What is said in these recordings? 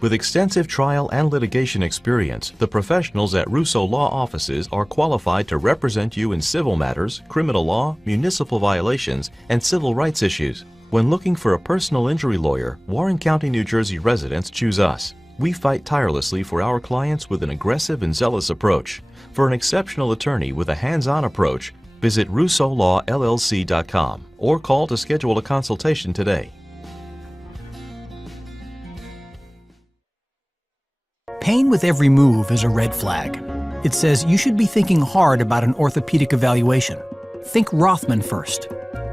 With extensive trial and litigation experience, the professionals at Russo Law Offices are qualified to represent you in civil matters, criminal law, municipal violations, and civil rights issues. When looking for a personal injury lawyer, Warren County, New Jersey residents choose us. We fight tirelessly for our clients with an aggressive and zealous approach. For an exceptional attorney with a hands-on approach, visit RussoLawLLC.com or call to schedule a consultation today. Pain with every move is a red flag. It says you should be thinking hard about an orthopedic evaluation. Think Rothman first.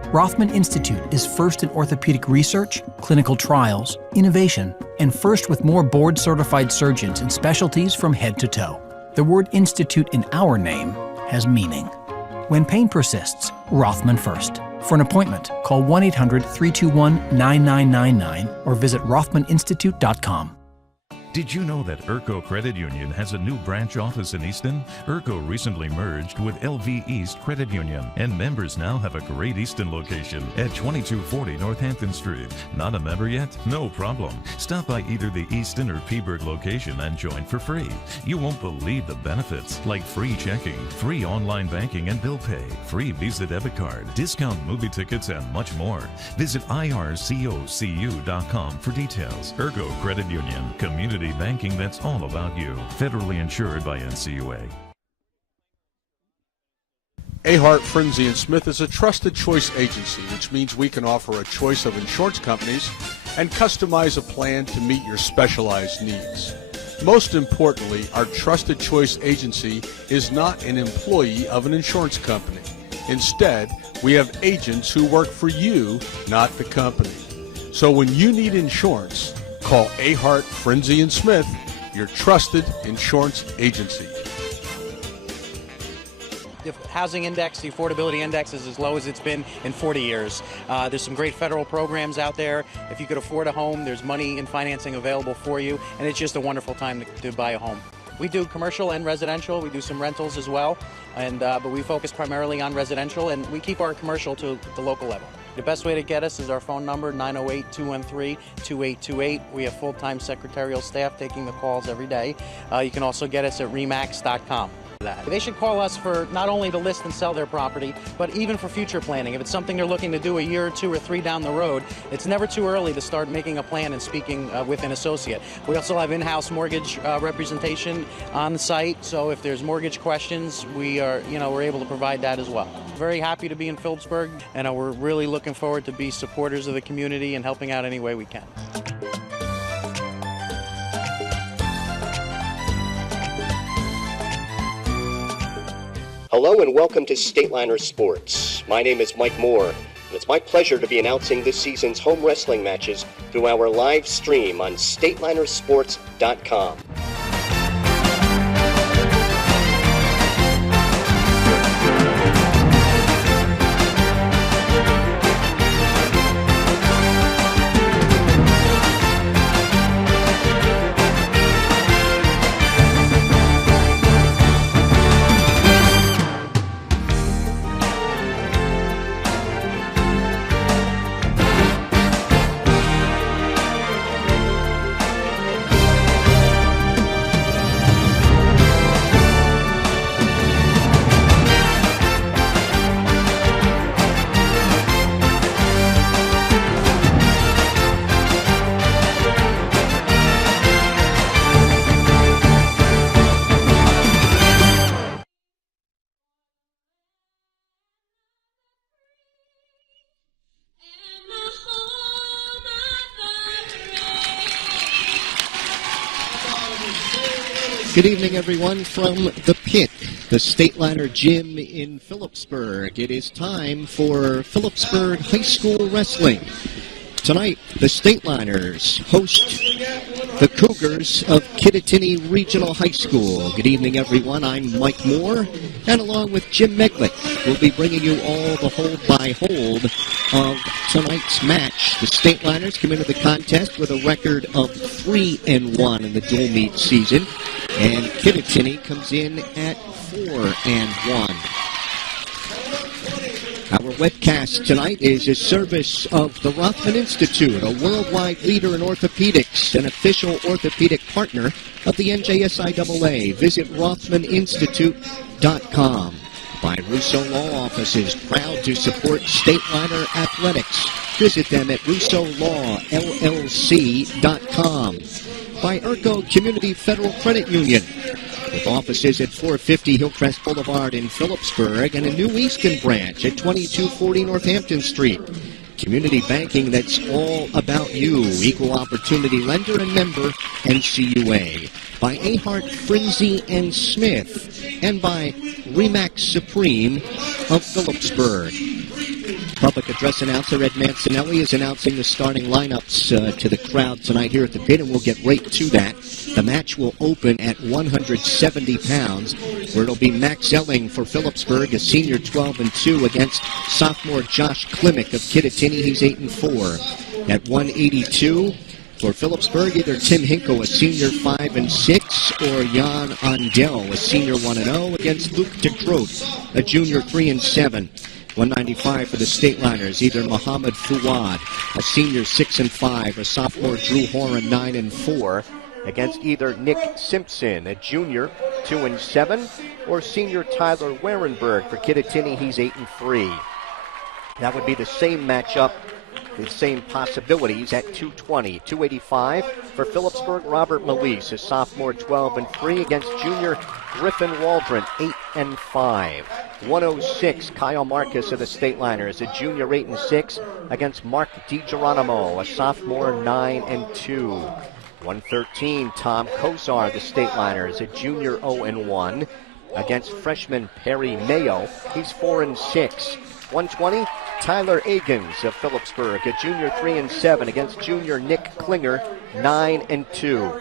Rothman Institute is first in orthopedic research, clinical trials, innovation, and first with more board-certified surgeons in specialties from head to toe. The word institute in our name has meaning. When pain persists, Rothman first. For an appointment, call 1-800-321-9999 or visit rothmaninstitute.com. Did you know that Urco Credit Union has a new branch office in Easton? Urco recently merged with LV East Credit Union, and members now have a great Easton location at 2240 Northampton Street. Not a member yet? No problem. Stop by either the Easton or Peaburg location and join for free. You won't believe the benefits, like free checking, free online banking and bill pay, free Visa debit card, discount movie tickets, and much more. Visit ircocu.com for details. Urco Credit Union, community banking that's all about you. Federally insured by NCUA. Ahart, Frenzy & Smith is a trusted choice agency, which means we can offer a choice of insurance companies and customize a plan to meet your specialized needs. Most importantly, our trusted choice agency is not an employee of an insurance company. Instead, we have agents who work for you, not the company. So when you need insurance, call Ahart, Frenzy & Smith, your trusted insurance agency. The housing index, the affordability index, is as low as it's been in 40 years. There's some great federal programs out there. If you could afford a home, there's money and financing available for you, and it's just a wonderful time to buy a home. We do commercial and residential. We do some rentals as well, and but we focus primarily on residential, and we keep our commercial to the local level. The best way to get us is our phone number, 908-213-2828. We have full-time secretarial staff taking the calls every day. You can also get us at remax.com. They should call us for not only to list and sell their property, but even for future planning. If it's something they're looking to do a year or two or three down the road, it's never too early to start making a plan and speaking with an associate. We also have in-house mortgage representation on the site, so if there's mortgage questions, we're able to provide that as well. Very happy to be in Phillipsburg, and we're really looking forward to be supporters of the community and helping out any way we can. Hello and welcome to STATELINER Sports. My name is Mike Moore, and it's my pleasure to be announcing this season's home wrestling matches through our live stream on STATELINERSports.com. Good evening, everyone, from the pit, the STATELINER Gym in Phillipsburg. It is time for Phillipsburg High School Wrestling. Tonight, the STATELINERs host the Cougars of Kittatinny Regional High School. Good evening, everyone. I'm Mike Moore, and along with Jim Meglick, we'll be bringing you all the hold-by-hold of tonight's match. The STATELINERs come into the contest with a record of 3-1 in the dual meet season, and Kittatinny comes in at 4-1. Our webcast tonight is a service of the Rothman Institute, a worldwide leader in orthopedics, an official orthopedic partner of the NJSIAA. Visit RothmanInstitute.com. By Russo Law Offices, proud to support Stateliner Athletics. Visit them at RussoLawLLC.com. By Urco Community Federal Credit Union, with offices at 450 Hillcrest Boulevard in Phillipsburg and a new Easton branch at 2240 Northampton Street. Community banking that's all about you. Equal opportunity lender and member NCUA. By Ahart, Frinzy & Smith. And by Remax Supreme of Phillipsburg. Public address announcer Ed Mancinelli is announcing the starting lineups to the crowd tonight here at the pit, and we'll get right to that. The match will open at 170 pounds, where it'll be Max Elling for Phillipsburg, a senior 12-2, against sophomore Josh Klimek of Kittattinnny. He's 8-4. At 182 for Phillipsburg, either Tim Hinkle, a senior 5-6, or Jan Andel, a senior 1-0, against Luke DeGroot, a junior 3-7. 195 for the Stateliners, either Muhammad Fuad, a senior 6-5, or sophomore Drew Horan 9-4, against either Nick Simpson, a junior 2-7, or senior Tyler Warenberg for Kittattinnny. He's 8-3. That would be the same matchup, the same possibilities at 220. 285 for Phillipsburg, Robert Melise, a sophomore 12-3, against junior Griffin Waldron, 8-5. 106, Kyle Marcus of the Stateliners, a junior 8-6, against Mark DiGeronimo, a sophomore 9-2. 113, Tom Kozar, the Stateliners, a junior 0-1, against freshman Perry Mayo. He's 4-6. 120, Tyler Agins of Phillipsburg, a junior 3-7, against junior Nick Klinger, 9-2.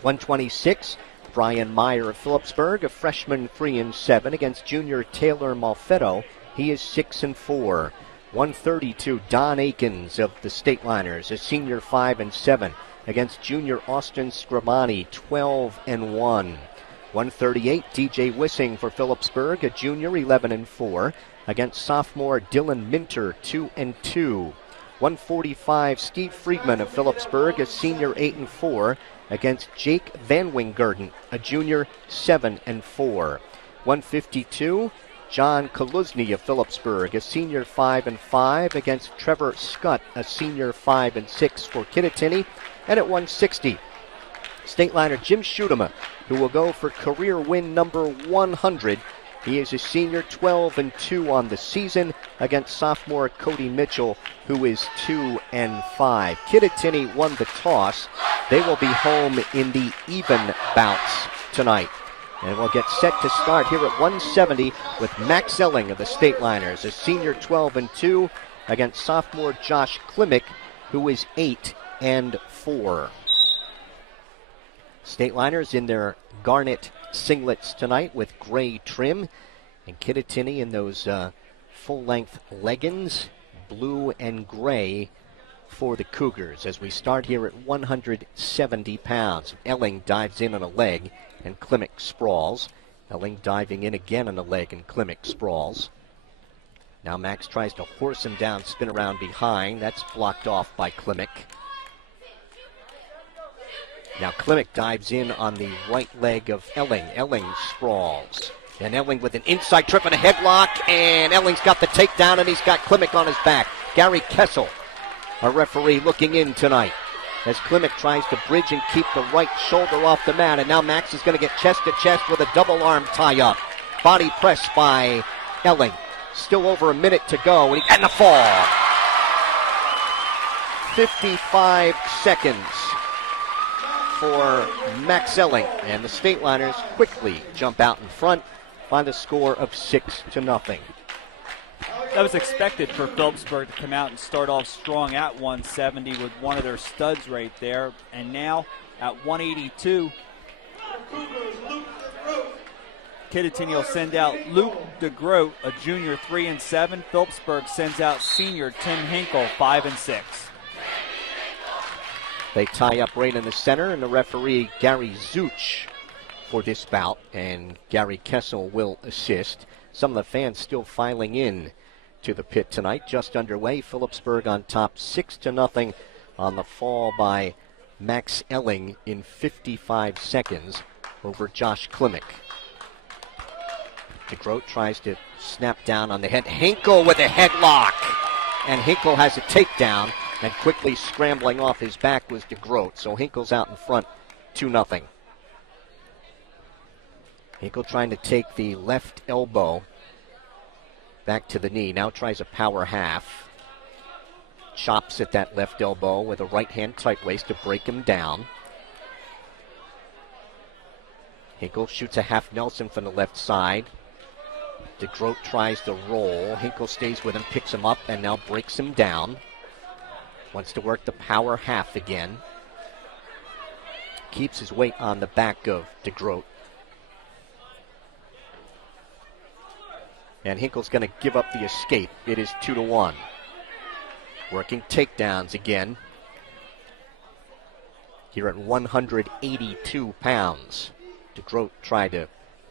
126, Brian Meyer of Phillipsburg, a freshman 3-7, against junior Taylor Malfetto. He is 6-4. 132, Don Akins of the Stateliners, a senior 5-7, against junior Austin Scribani, 12-1. 138, DJ Wissing for Phillipsburg, a junior 11-4, against sophomore Dylan Minter, 2-2. 145, Steve Friedman of Phillipsburg, a senior 8-4, against Jake Van Wingerden, a junior 7-4. 152, John Kaluzny of Phillipsburg, a senior 5-5, against Trevor Scott, a senior 5-6 for Kittattinnny. And at 160, Stateliner Jim Schutema, who will go for career win number 100. He is a senior 12-2 on the season, against sophomore Cody Mitchell, who is 2-5. Kittattinnny won the toss. They will be home in the even bouts tonight. And we'll get set to start here at 170 with Max Elling of the Stateliners, a senior 12-2, against sophomore Josh Klimek, who is 8-4. Stateliners in their garnet singlets tonight with gray trim, and Kittattinnny in those full-length leggings, blue and gray for the Cougars, as we start here at 170 pounds. Elling dives in on a leg, and Klimek sprawls. Elling diving in again on a leg, and Klimek sprawls. Now Max tries to horse him down, spin around behind. That's blocked off by Klimek. Now Klimek dives in on the right leg of Elling. Elling sprawls. And Elling with an inside trip and a headlock, and Elling's got the takedown, and he's got Klimek on his back. Gary Kessel, a referee, looking in tonight as Klimek tries to bridge and keep the right shoulder off the mat. And now Max is going to get chest-to-chest with a double arm tie-up. Body press by Elling. Still over a minute to go, and the fall. 55 seconds for Max Elling, and the Stateliners quickly jump out in front by the score of 6-0. That was expected for Phillipsburg to come out and start off strong at 170 with one of their studs right there. And now at 182, Kittattinnny will send out Luke DeGroot, a junior 3-7. Phillipsburg sends out senior Tim Hinkle, 5-6. They tie up right in the center, and the referee, Gary Zuch, for this bout, and Gary Kessel will assist. Some of the fans still filing in to the pit tonight. Just underway. Phillipsburg on top 6-0 on the fall by Max Elling in 55 seconds over Josh Klimek. DeGroat tries to snap down on the head. Hinkle with a headlock. And Hinkle has a takedown. And quickly scrambling off his back was DeGroat. So Hinkle's out in front 2-0. Hinkle trying to take the left elbow back to the knee. Now tries a power half. Chops at that left elbow with a right hand tight waist to break him down. Hinkle shoots a half Nelson from the left side. DeGroat tries to roll. Hinkle stays with him, picks him up, and now breaks him down. Wants to work the power half again. Keeps his weight on the back of DeGroat. And Hinkle's going to give up the escape. It is 2-1. Working takedowns again. Here at 182 pounds. DeGroat tried to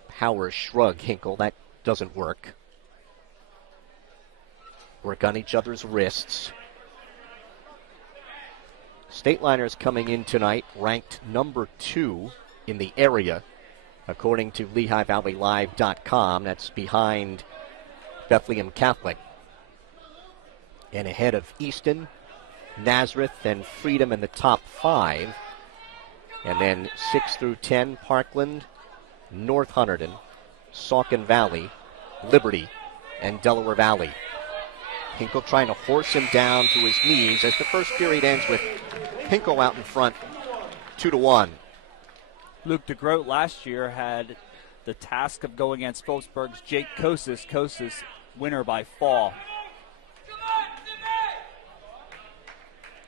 power shrug Hinkle. That doesn't work. Work on each other's wrists. Stateliners coming in tonight ranked number 2 in the area, according to LehighValleyLive.com. That's behind Bethlehem Catholic. And ahead of Easton, Nazareth, and Freedom in the top 5. And then 6 through 10, Parkland, North Hunterdon, Saucon Valley, Liberty, and Delaware Valley. Hinkle trying to horse him down to his knees as the first period ends with Hinkle out in front, 2-1. Luke DeGroat last year had the task of going against Phillipsburg's Jake Kosis. Kosis winner by fall.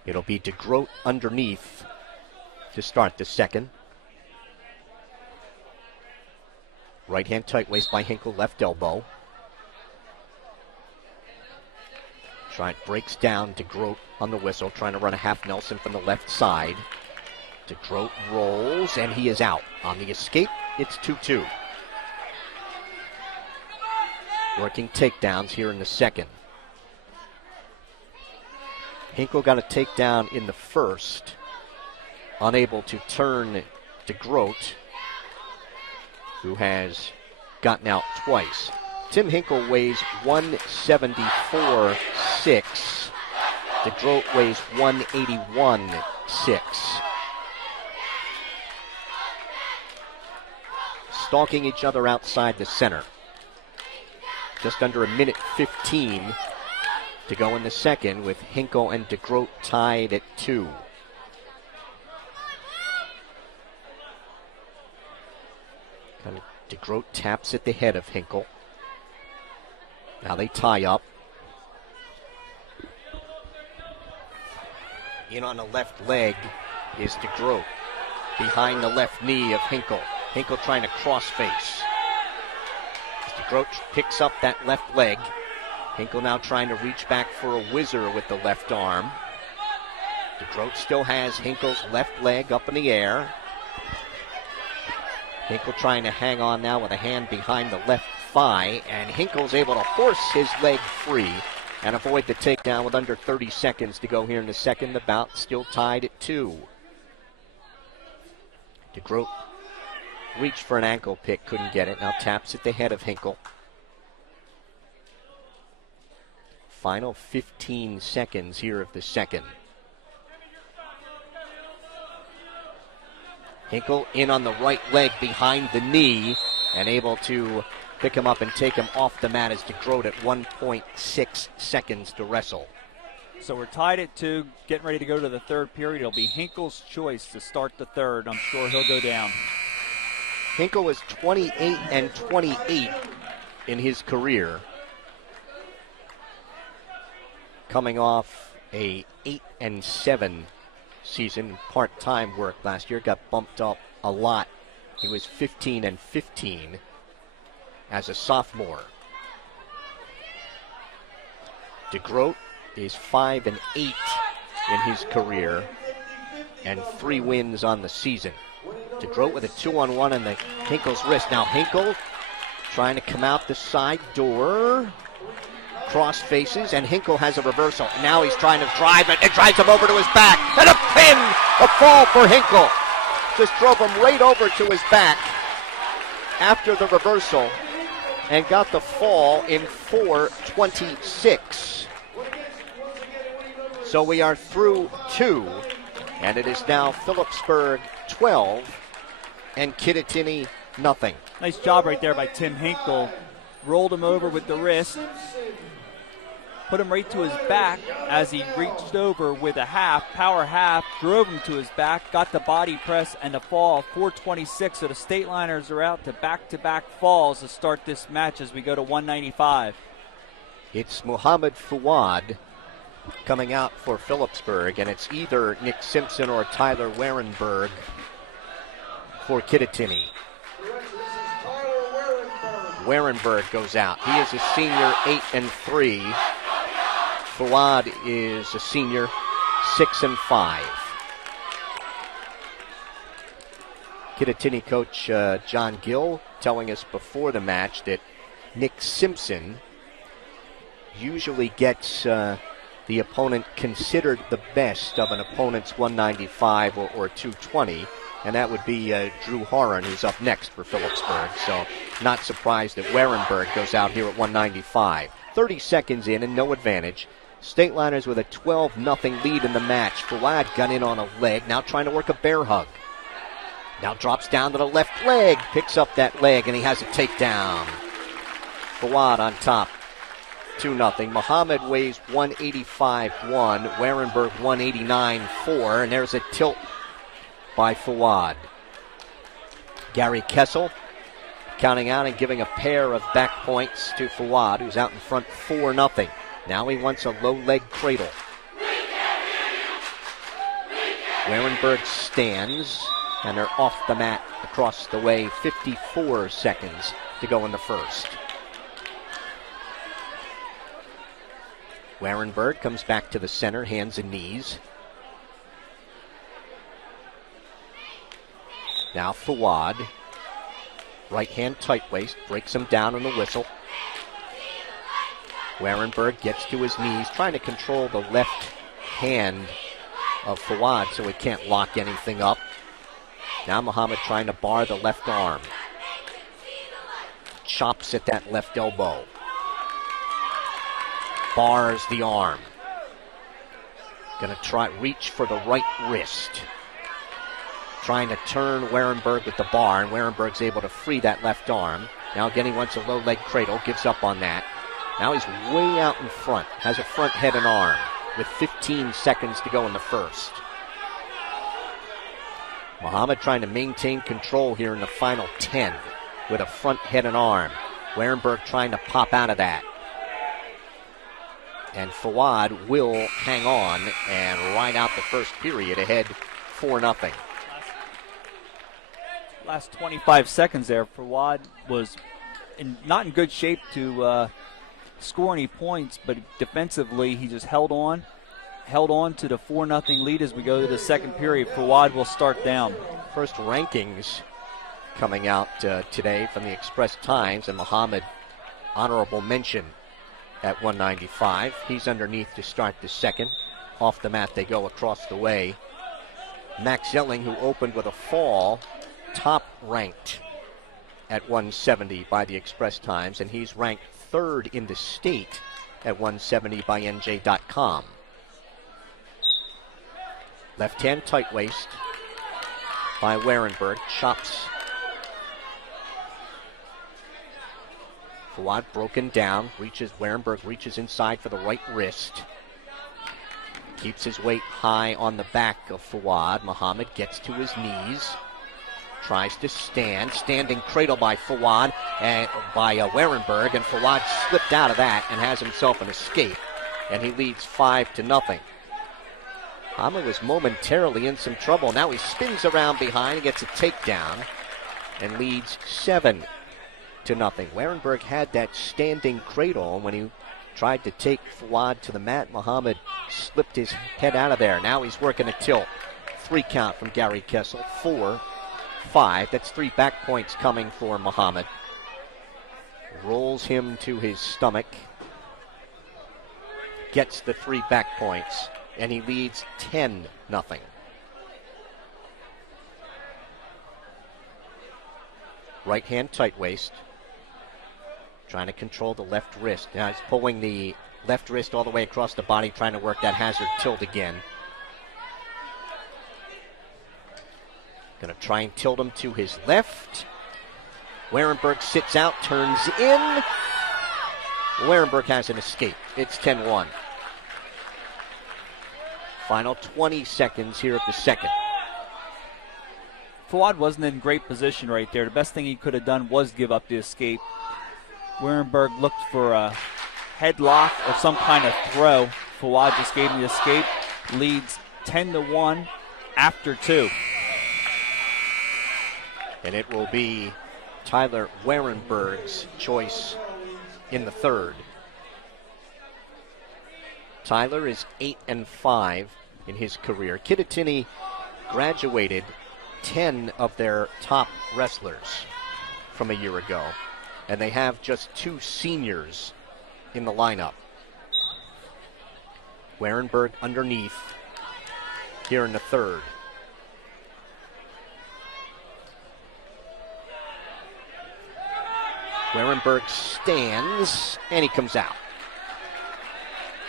It'll be DeGroat underneath to start the second. Right hand tight waist by Hinkle, left elbow. Breaks down DeGroat on the whistle, trying to run a half Nelson from the left side. DeGroat rolls, and he is out. On the escape, it's 2-2. Working takedowns here in the second. Hinkle got a takedown in the first. Unable to turn DeGroat, who has gotten out twice. Tim Hinkle weighs 174.6. DeGroat weighs 181.6. Stalking each other outside the center. Just under a minute 15 to go in the second, with Hinkle and DeGroat tied at 2. DeGroat taps at the head of Hinkle. Now they tie up. In on the left leg is DeGroat. Behind the left knee of Hinkle. Hinkle trying to cross-face. DeGroat picks up that left leg. Hinkle now trying to reach back for a whizzer with the left arm. DeGroat still has Hinkle's left leg up in the air. Hinkle trying to hang on now with a hand behind the left thigh, and Hinkle's able to horse his leg free and avoid the takedown with under 30 seconds to go here in the second. The bout still tied at 2. DeGroat reached for an ankle pick, couldn't get it. Now taps at the head of Hinkle. Final 15 seconds here of the second. Hinkle in on the right leg behind the knee and able to pick him up and take him off the mat as DeGroat at 1.6 seconds to wrestle. So we're tied at 2, getting ready to go to the third period. It'll be Hinkle's choice to start the third. I'm sure he'll go down. Hinkle is 28-28 in his career, coming off a 8-7 season. Part-time work last year, got bumped up a lot. He was 15-15 as a sophomore. DeGroat is 5-8 in his career and 3 wins on the season. DeGroat with a 2-on-1 on the Hinkle's wrist. Now Hinkle trying to come out the side door. Cross faces, and Hinkle has a reversal. Now he's trying to drive it. It drives him over to his back. And a pin! A fall for Hinkle. Just drove him right over to his back after the reversal and got the fall in 4:26. So we are through 2, and it is now Phillipsburg 12 and Kittatinny nothing. Nice job right there by Tim Hinkle. Rolled him over with the wrist, put him right to his back as he reached over with a power half, drove him to his back, got the body press and the fall. 4:26, so the Stateliners are out to back-to-back falls to start this match as we go to 195. It's Muhammad Fuad coming out for Phillipsburg, and it's either Nick Simpson or Tyler Warenberg for Kittatinny. Warenberg goes out. He is a senior, 8-3. Fuad is a senior, 6-5. Kittatinny coach John Gill telling us before the match that Nick Simpson usually gets the opponent considered the best of an opponent's 195 or 220, and that would be Drew Horan, who's up next for Phillipsburg. So not surprised that Warenberg goes out here at 195. 30 seconds in and no advantage. Stateliners with a 12-0 lead in the match. Fuad got in on a leg, now trying to work a bear hug. Now drops down to the left leg, picks up that leg, and he has a takedown. Fuad on top, 2-0. Muhammad weighs 185-1, Warenberg 189-4, and there's a tilt by Fuad. Gary Kessel counting out and giving a pair of back points to Fuad, who's out in front 4-0. Now he wants a low leg cradle. Warenberg stands, and they're off the mat across the way. 54 seconds to go in the first. Warenberg comes back to the center, hands and knees. Now Fuad, right hand tight waist, breaks him down on the whistle. Warenberg gets to his knees, trying to control the left hand of Fuad so he can't lock anything up. Now Muhammad trying to bar the left arm. Chops at that left elbow. Bars the arm. Gonna try reach for the right wrist. Trying to turn Warenberg with the bar, and Warenberg's able to free that left arm. Now again he wants a low leg cradle, gives up on that. Now he's way out in front, has a front head and arm with 15 seconds to go in the first. Muhammad trying to maintain control here in the final 10 with a front head and arm. Warenberg trying to pop out of that. And Fuad will hang on and ride out the first period ahead 4-0. Last 25 seconds there, Fuad was not in good shape to score any points, but defensively he just held on to the 4-0 lead as we go to the second period. Fuad will start down. First rankings coming out today from the Express Times, and Muhammad, honorable mention at 195. He's underneath to start the second. Off the mat they go across the way. Max Zelling, who opened with a fall, top ranked at 170 by the Express Times, and he's ranked third in the state at 170 by NJ.com. Left hand tight waist by Warenberg, chops. Fuad broken down, Warenberg reaches inside for the right wrist. Keeps his weight high on the back of Fuad. Muhammad gets to his knees. Tries to stand. Standing cradle by Fuad and by Warenberg, and Fuad slipped out of that and has himself an escape. And he leads 5-0. Muhammad was momentarily in some trouble. Now he spins around behind and gets a takedown and leads 7-0. Warenberg had that standing cradle, and when he tried to take Fuad to the mat, Muhammad slipped his head out of there. Now he's working a tilt. 3 count from Gary Kessel. 4-5. That's 3 back points coming for Muhammad. Rolls him to his stomach. gets the 3 back points, and he leads 10-0. Right hand tight waist. Trying to control the left wrist. Now he's pulling the left wrist all the way across the body, trying to work that hazard tilt again. Going to try and tilt him to his left. Warenberg sits out, turns in. Warenberg has an escape. It's 10-1. Final 20 seconds here of the second. Fawad wasn't in great position right there. The best thing he could have done was give up the escape. Warenberg looked for a headlock or some kind of throw. Fawad just gave him the escape. Leads 10-1 after 2. And it will be Tyler Warenberg's choice in the third. Tyler is 8-5 in his career. Kittatini graduated 10 of their top wrestlers from a year ago, and they have just 2 seniors in the lineup. Warenberg underneath here in the third. Warenberg stands, and he comes out.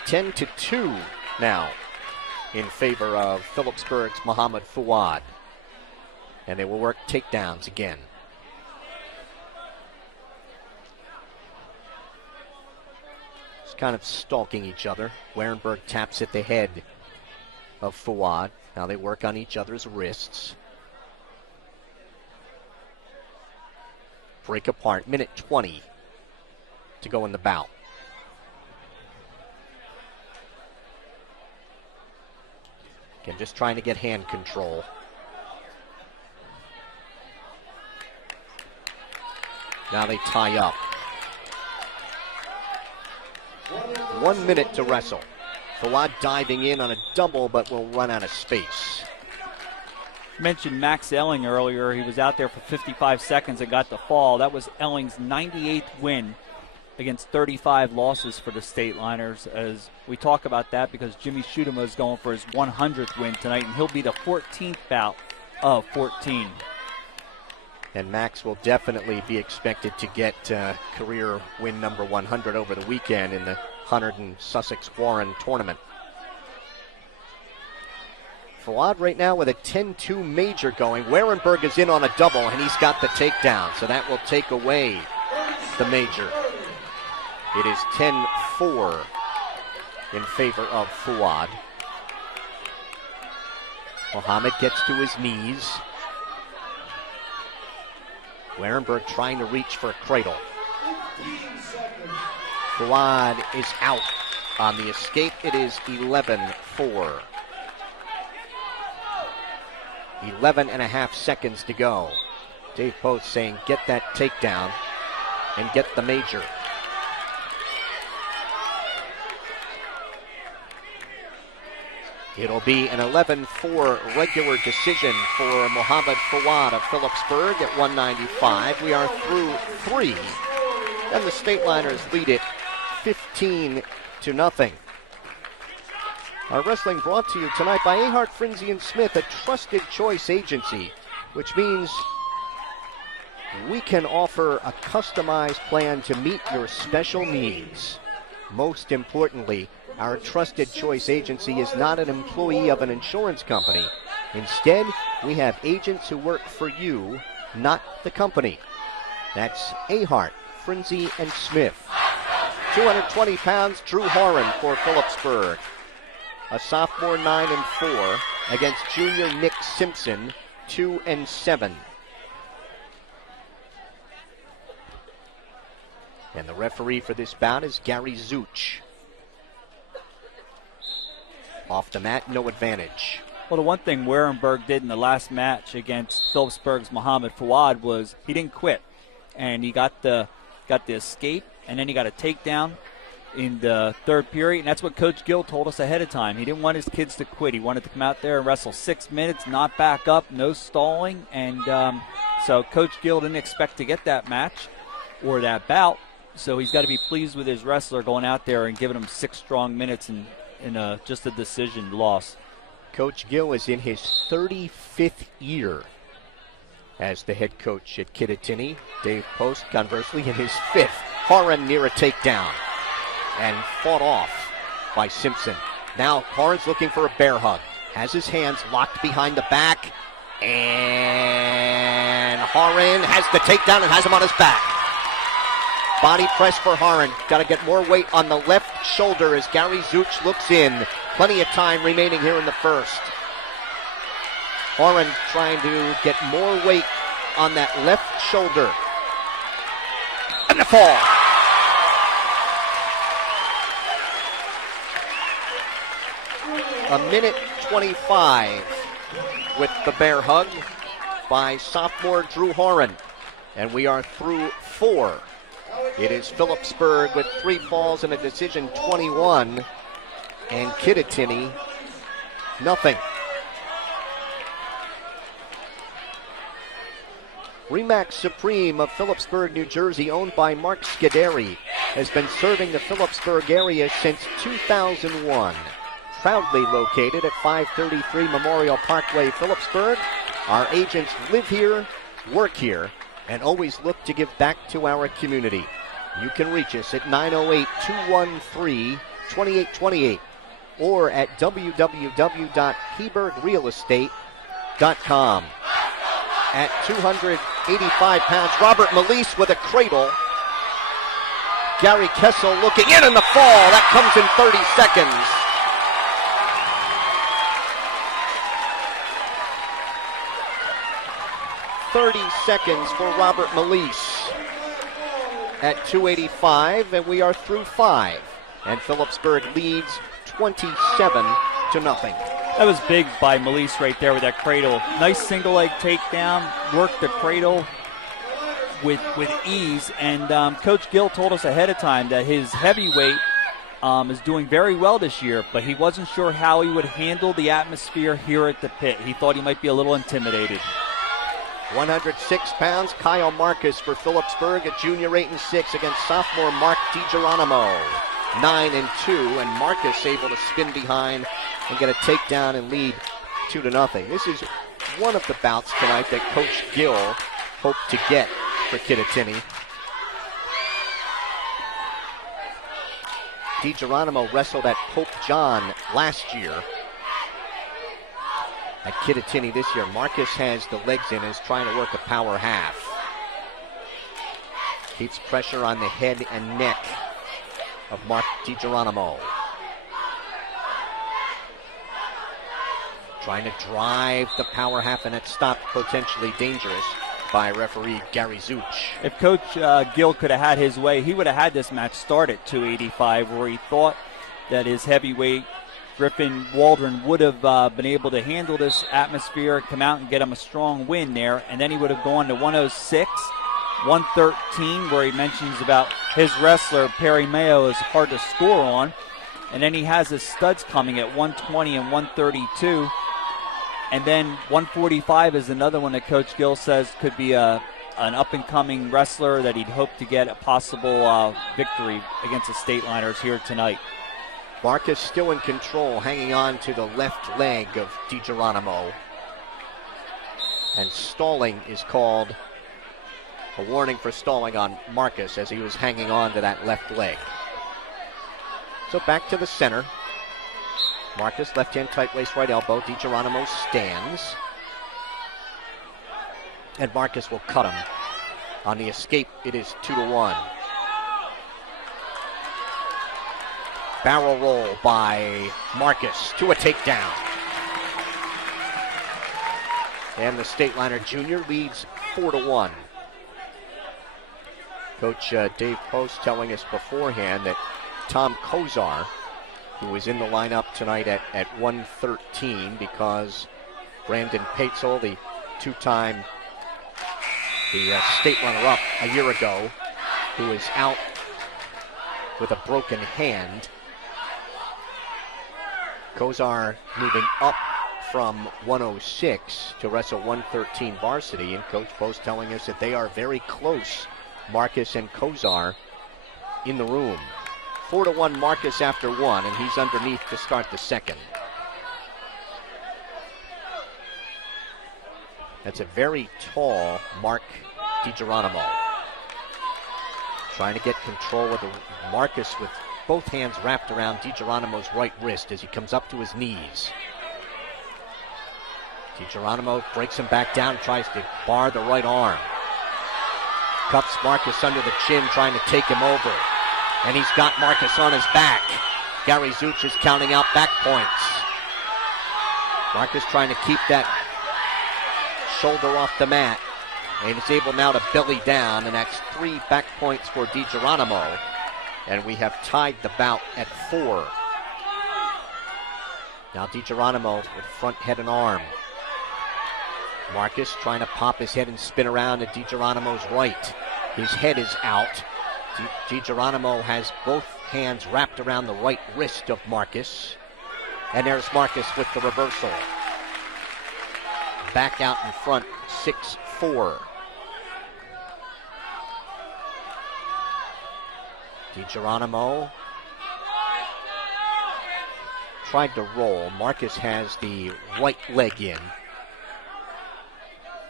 10-2 now in favor of Phillipsburg's Muhammad Fawad. And they will work takedowns again. Just kind of stalking each other. Warenberg taps at the head of Fawad. Now they work on each other's wrists. Break apart. Minute 20 to go in the bout. Again, just trying to get hand control. Now they tie up. 1 minute to wrestle. Fawad diving in on a double, but will run out of space. Mentioned Max Elling earlier. He was out there for 55 seconds and got the fall. That was Elling's 98th win against 35 losses for the Stateliners. As we talk about that, because Jimmy Shudema is going for his 100th win tonight, and he'll be the 14th bout of 14. And Max will definitely be expected to get career win number 100 over the weekend in the Hunter and Sussex Warren tournament. Fawad right now with a 10-2 major going. Warenberg is in on a double, and he's got the takedown, so that will take away the major. It is 10-4 in favor of Fawad. Muhammad gets to his knees. Warenberg trying to reach for a cradle. Fawad is out on the escape. It is 11-4. 11.5 seconds to go. Dave Post saying, get that takedown and get the major. It'll be an 11-4 regular decision for Muhammad Fawad of Phillipsburg at 195. We are through 3, and the Stateliners lead it 15-0. Our wrestling brought to you tonight by Ahart, Frinzy & Smith, a trusted choice agency, which means we can offer a customized plan to meet your special needs. Most importantly, our trusted choice agency is not an employee of an insurance company. Instead, we have agents who work for you, not the company. That's Ahart, Frinzy & Smith. 220 pounds, Drew Horan for Phillipsburg. A sophomore 9-4 against junior Nick Simpson, 2-7. And the referee for this bout is Gary Zuch. Off the mat, no advantage. Well, the one thing Warenberg did in the last match against Phillipsburg's Muhammad Fawad was he didn't quit. And he got the escape, and then he got a takedown in the third period, and that's what Coach Gill told us ahead of time. He didn't want his kids to quit. He wanted to come out there and wrestle 6 minutes, not back up, no stalling, and so Coach Gill didn't expect to get that match or that bout, So he's got to be pleased with his wrestler going out there and giving him 6 strong minutes in just a decision loss. Coach Gill is in his 35th year as the head coach at Kittatinny. Dave Post, conversely, in his 5th. Horan near a takedown and fought off by Simpson. Now Horan's looking for a bear hug. Has his hands locked behind the back. And Horan has the takedown and has him on his back. Body press for Horan. Got to get more weight on the left shoulder as Gary Zuch looks in. Plenty of time remaining here in the first. Horan trying to get more weight on that left shoulder. And the fall. A minute 25 with the bear hug by sophomore Drew Horan. And we are through 4. It is Phillipsburg with 3 falls and a decision, 21. And Kittatinny, nothing. Remax Supreme of Phillipsburg, New Jersey, owned by Mark Scuderi, has been serving the Phillipsburg area since 2001. Proudly located at 533 Memorial Parkway, Phillipsburg. Our agents live here, work here, and always look to give back to our community. You can reach us at 908-213-2828 or at www.hebergrealestate.com. At 285 pounds, Robert Melise with a cradle. Gary Kessel looking in the fall. That comes in 30 seconds. Seconds for Robert Melise at 285, and we are through 5. And Phillipsburg leads 27-0. That was big by Melise right there with that cradle. Nice single leg takedown, worked the cradle with ease. And Coach Gill told us ahead of time that his heavyweight is doing very well this year, but he wasn't sure how he would handle the atmosphere here at the pit. He thought he might be a little intimidated. 106 pounds, Kyle Marcus for Phillipsburg, a junior 8-6 against sophomore Mark DiGeronimo, 9-2, and Marcus able to spin behind and get a takedown and lead 2-0. This is one of the bouts tonight that Coach Gill hoped to get for Kittatinny. DiGeronimo wrestled at Pope John last year. At Kittatinny this year, Marcus has the legs in and is trying to work a power half. Keeps pressure on the head and neck of Mark DiGeronimo. Trying to drive the power half, and it stopped, potentially dangerous by referee Gary Zuch. If Coach Gill could have had his way, he would have had this match start at 285, where he thought that his heavyweight Griffin Waldron would have been able to handle this atmosphere, come out and get him a strong win there, and then he would have gone to 106, 113, where he mentions about his wrestler, Perry Mayo, is hard to score on, and then he has his studs coming at 120 and 132, and then 145 is another one that Coach Gill says could be an up-and-coming wrestler that he'd hope to get a possible victory against the Stateliners here tonight. Marcus still in control, hanging on to the left leg of DiGeronimo. And stalling is called. A warning for stalling on Marcus as he was hanging on to that left leg. So back to the center. Marcus, left hand tight waist, right elbow. DiGeronimo stands. And Marcus will cut him. On the escape, it is 2-1. Barrel roll by Marcus to a takedown. And the Stateliner Junior leads 4-1. Coach Dave Post telling us beforehand that Tom Kozar, who was in the lineup tonight at 113 because Brandon Patzel, the two-time state runner-up a year ago, who is out with a broken hand. Kozar moving up from 106 to wrestle 113 varsity, and Coach Post telling us that they are very close, Marcus and Kozar, in the room. 4-1 Marcus after one, and he's underneath to start the second. That's a very tall Mark DiGeronimo. Trying to get control of Marcus with both hands wrapped around DiGeronimo's right wrist as he comes up to his knees. DiGeronimo breaks him back down, tries to bar the right arm. Cups Marcus under the chin, trying to take him over. And he's got Marcus on his back. Gary Zuch is counting out back points. Marcus trying to keep that shoulder off the mat. And is able now to belly down, and that's 3 back points for DiGeronimo. And we have tied the bout at 4. Now DiGeronimo with front head and arm. Marcus trying to pop his head and spin around at DiGeronimo's right. His head is out. DiGeronimo has both hands wrapped around the right wrist of Marcus. And there's Marcus with the reversal. Back out in front, 6-4. DiGeronimo tried to roll. Marcus has the right leg in.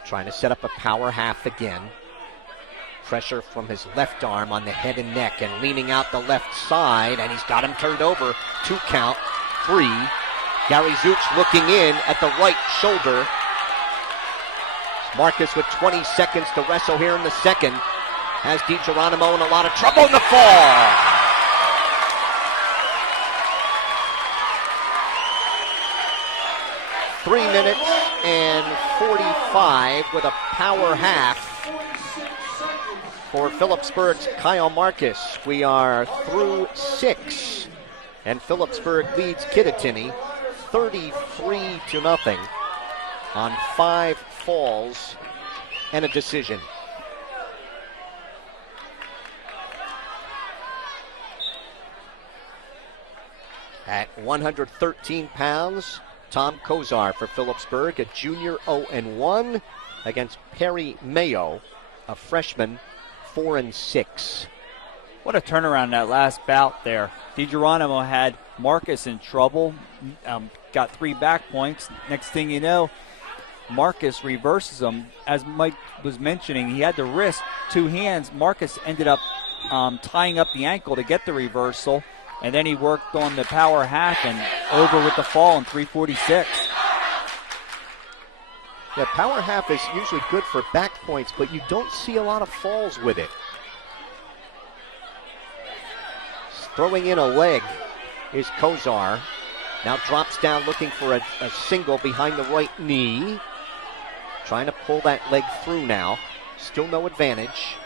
Trying to set up a power half again. Pressure from his left arm on the head and neck, and leaning out the left side, and he's got him turned over. 2 count, 3. Gary Zuch looking in at the right shoulder. Marcus with 20 seconds to wrestle here in the second. Has DiGeronimo in a lot of trouble in the fall. Three minutes and 45 with a power half for Phillipsburg's Kyle Marcus. We are through 6, and Phillipsburg leads Kittatinny 33-0 on 5 falls and a decision. At 113 pounds, Tom Kozar for Phillipsburg, a junior 0-1 against Perry Mayo, a freshman 4-6. What a turnaround that last bout there. DiGeronimo had Marcus in trouble, got 3 back points. Next thing you know, Marcus reverses him. As Mike was mentioning, he had the wrist, 2 hands. Marcus ended up tying up the ankle to get the reversal. And then he worked on the power half and over with the fall in 3:46. Yeah, power half is usually good for back points, but you don't see a lot of falls with it. Throwing in a leg is Kozar. Now drops down looking for a single behind the right knee. Trying to pull that leg through now. Still no advantage.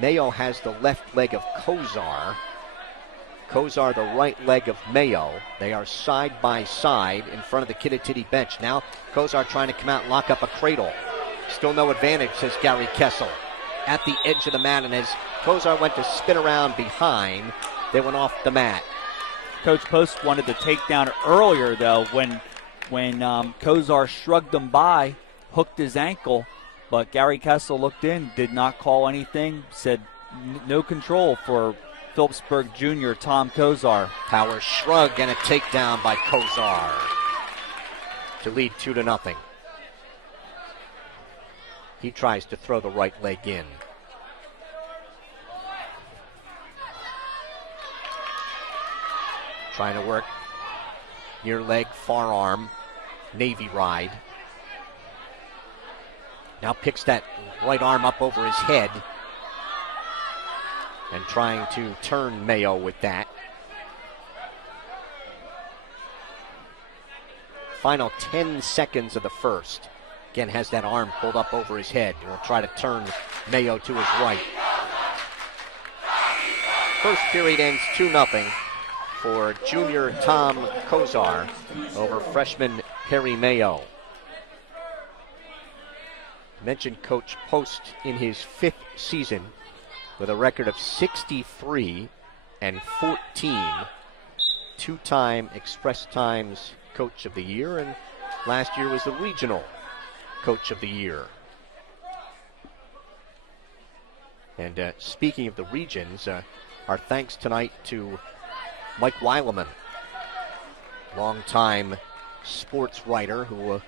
Mayo has the left leg of Kozar. Kozar the right leg of Mayo. They are side by side in front of the Kittatinny bench. Now Kozar trying to come out and lock up a cradle. Still no advantage, says Gary Kessel. At the edge of the mat, and as Kozar went to spin around behind, they went off the mat. Coach Post wanted the takedown earlier, though, when Kozar shrugged him by, hooked his ankle, but Gary Kessel looked in, did not call anything, said no control for Phillipsburg Jr. Tom Kozar. Power shrug and a takedown by Kozar to lead 2-0. He tries to throw the right leg in. Trying to work near leg, far arm, Navy ride. Now picks that right arm up over his head and trying to turn Mayo with that. Final 10 seconds of the first. Again, has that arm pulled up over his head. He'll try to turn Mayo to his right. First period ends 2-0 for junior Tom Kozar over freshman Perry Mayo. Mentioned Coach Post in his 5th season with a record of 63-14. 2-time Express Times Coach of the Year, and last year was the Regional Coach of the Year. And speaking of the regions, our thanks tonight to Mike Weileman, longtime sports writer who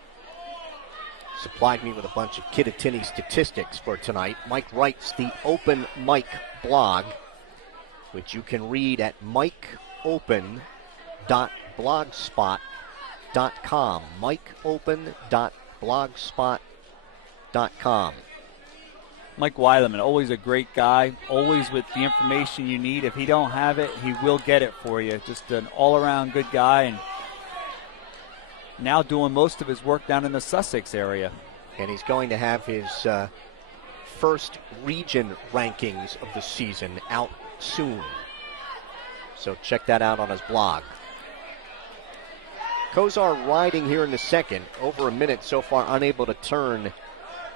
supplied me with a bunch of Kittatinny statistics for tonight. Mike writes the Open Mike blog, which you can read at mikeopen.blogspot.com. mikeopen.blogspot.com. Mike Weileman, always a great guy, always with the information you need. If he don't have it, he will get it for you. Just an all-around good guy, and now doing most of his work down in the Sussex area. And he's going to have his first region rankings of the season out soon. So check that out on his blog. Kozar riding here in the second. Over a minute so far, unable to turn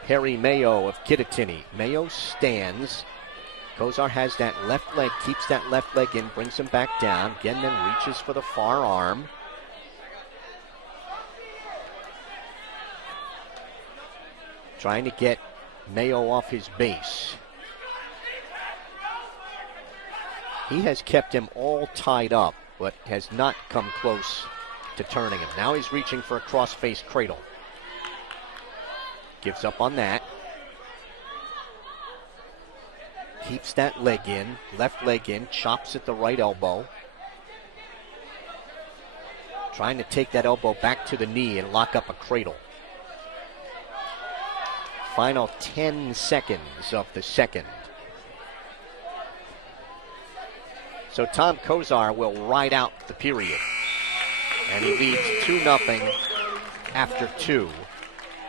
Harry Mayo of Kittatinny. Mayo stands. Kozar has that left leg, keeps that left leg in, brings him back down. Again, then reaches for the far arm. Trying to get Mayo off his base. He has kept him all tied up, but has not come close to turning him. Now he's reaching for a cross-face cradle. Gives up on that. Keeps that leg in, left leg in, chops at the right elbow. Trying to take that elbow back to the knee and lock up a cradle. Final 10 seconds of the second. So Tom Kozar will ride out the period. And he leads 2-0 after 2.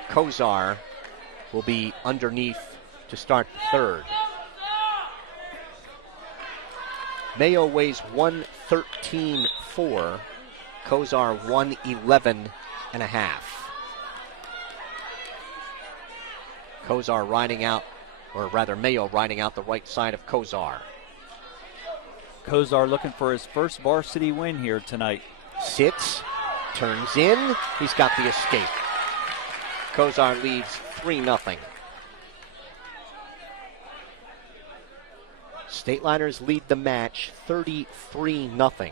Kozar will be underneath to start the third. Mayo weighs 113.4. Kozar 111.5. Kozar riding out, or rather Mayo riding out the right side of Kozar. Kozar looking for his first varsity win here tonight. Sits, turns in, he's got the escape. Kozar leads 3-0. Stateliners lead the match 33-0.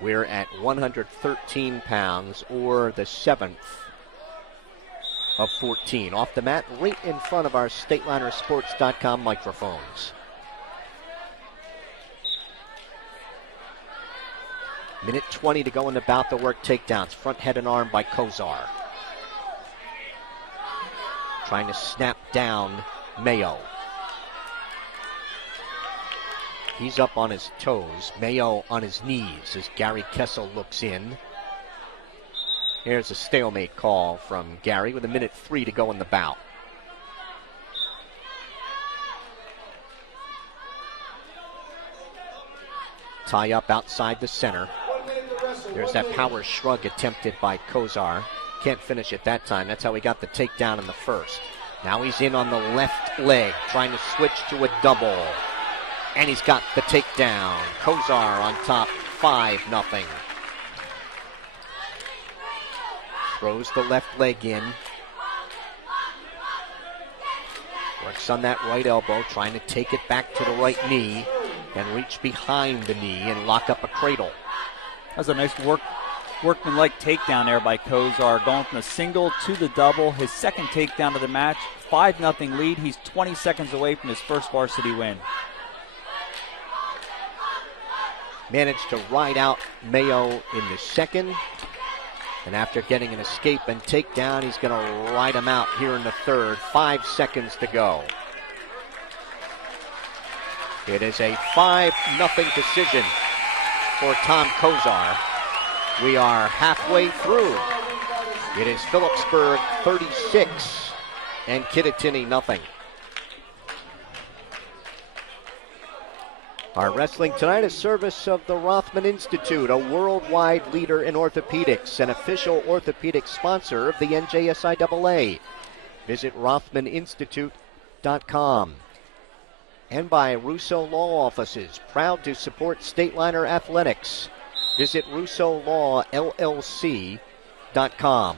We're at 113 pounds, or the 7th of 14. Off the mat, right in front of our StatelinerSports.com microphones. Minute 20 to go in the bout. The work takedowns. Front head and arm by Kozar. Trying to snap down Mayo. He's up on his toes. Mayo on his knees as Gary Kessel looks in. Here's a stalemate call from Gary with 1:03 to go in the bout. Tie up outside the center. There's that power shrug attempted by Kozar. Can't finish it that time. That's how he got the takedown in the first. Now he's in on the left leg, trying to switch to a double. And he's got the takedown. Kozar on top, 5-0. Throws the left leg in. Works on that right elbow, trying to take it back to the right knee and reach behind the knee and lock up a cradle. That was a nice workmanlike takedown there by Kozar, going from the single to the double. His second takedown of the match, 5-0 lead. He's 20 seconds away from his first varsity win. Managed to ride out Mayo in the second. And after getting an escape and takedown, he's going to ride him out here in the third. 5 seconds to go. It is a 5-0 decision for Tom Kozar. We are halfway through. It is Phillipsburg 36 and Kittatinny 0. Our wrestling tonight is service of the Rothman Institute, a worldwide leader in orthopedics, an official orthopedic sponsor of the NJSIAA. Visit RothmanInstitute.com. And by Russo Law Offices, proud to support Stateliner Athletics. Visit RussoLawLLC.com.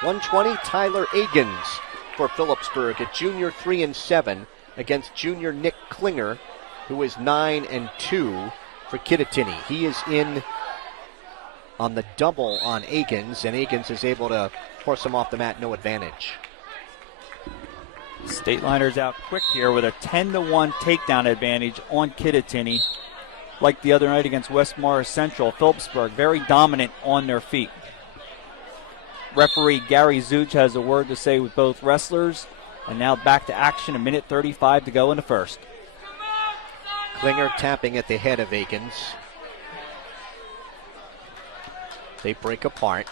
120, Tyler Agins for Phillipsburg, a junior 3-7 against junior Nick Klinger, who is 9-2 for Kittatiny. He is in on the double on Agins, and Agins is able to force him off the mat, no advantage. Stateliner's out quick here with a 10-1 takedown advantage on Kittatiny. Like the other night against West Morris Central, Phillipsburg very dominant on their feet. Referee Gary Zuch has a word to say with both wrestlers. And now back to action, a minute 35 to go in the first. Klinger tapping at the head of Akins. They break apart.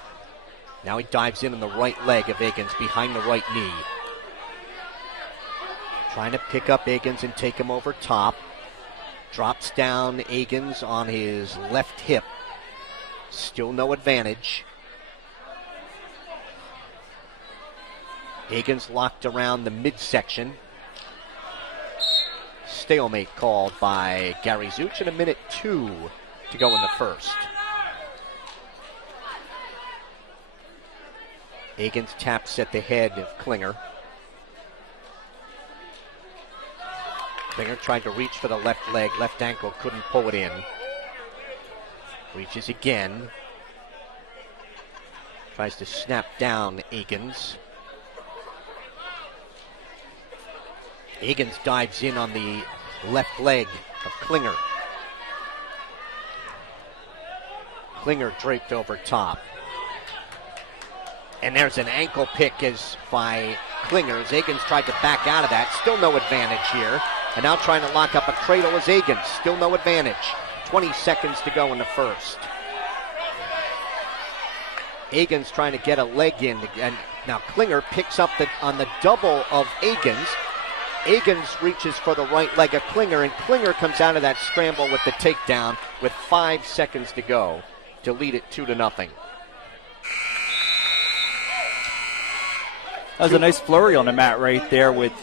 Now he dives in on the right leg of Akins behind the right knee. Trying to pick up Akins and take him over top. Drops down Akins on his left hip. Still no advantage. Akins locked around the midsection. Stalemate called by Gary Zuch, and a minute 2 to go in the first. Akins taps at the head of Klinger. Klinger tried to reach for the left leg, left ankle, couldn't pull it in. Reaches again. Tries to snap down Akins. Akins dives in on the left leg of Klinger. Klinger draped over top. And there's an ankle pick by Klinger as Akins tried to back out of that. Still no advantage here. And now trying to lock up a cradle is Akins. Still no advantage. 20 seconds to go in the first. Akins trying to get a leg in. And now Klinger picks up on the double of Akins. Akins reaches for the right leg of Klinger, and Klinger comes out of that scramble with the takedown with 5 seconds to go to lead it 2-0. That was a nice flurry on the mat right there with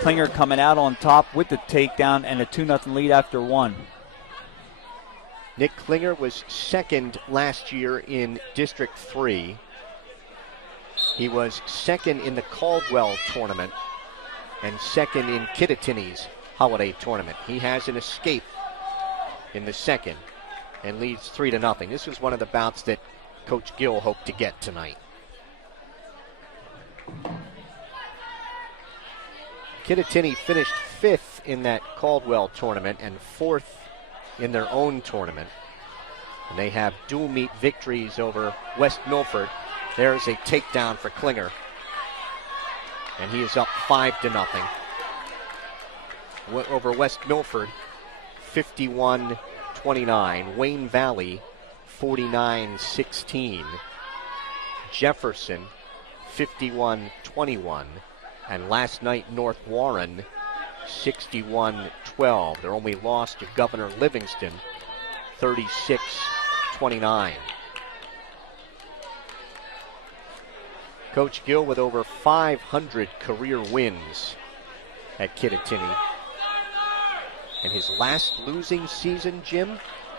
Klinger coming out on top with the takedown and a 2-0 lead after one. Nick Klinger was second last year in District 3. He was second in the Caldwell tournament and second in Kittatinny's holiday tournament. He has an escape in the second and leads 3-0. This was one of the bouts that Coach Gill hoped to get tonight. Kittatiny finished 5th in that Caldwell tournament and 4th in their own tournament. And they have dual meet victories over West Milford. There's a takedown for Klinger. And he is up 5-0. Over West Milford, 51-29. Wayne Valley, 49-16. Jefferson, 51-21. And last night, North Warren, 61-12. Their only loss to Governor Livingston, 36-29. Coach Gill with over 500 career wins at Kittatinny. And his last losing season, Jim,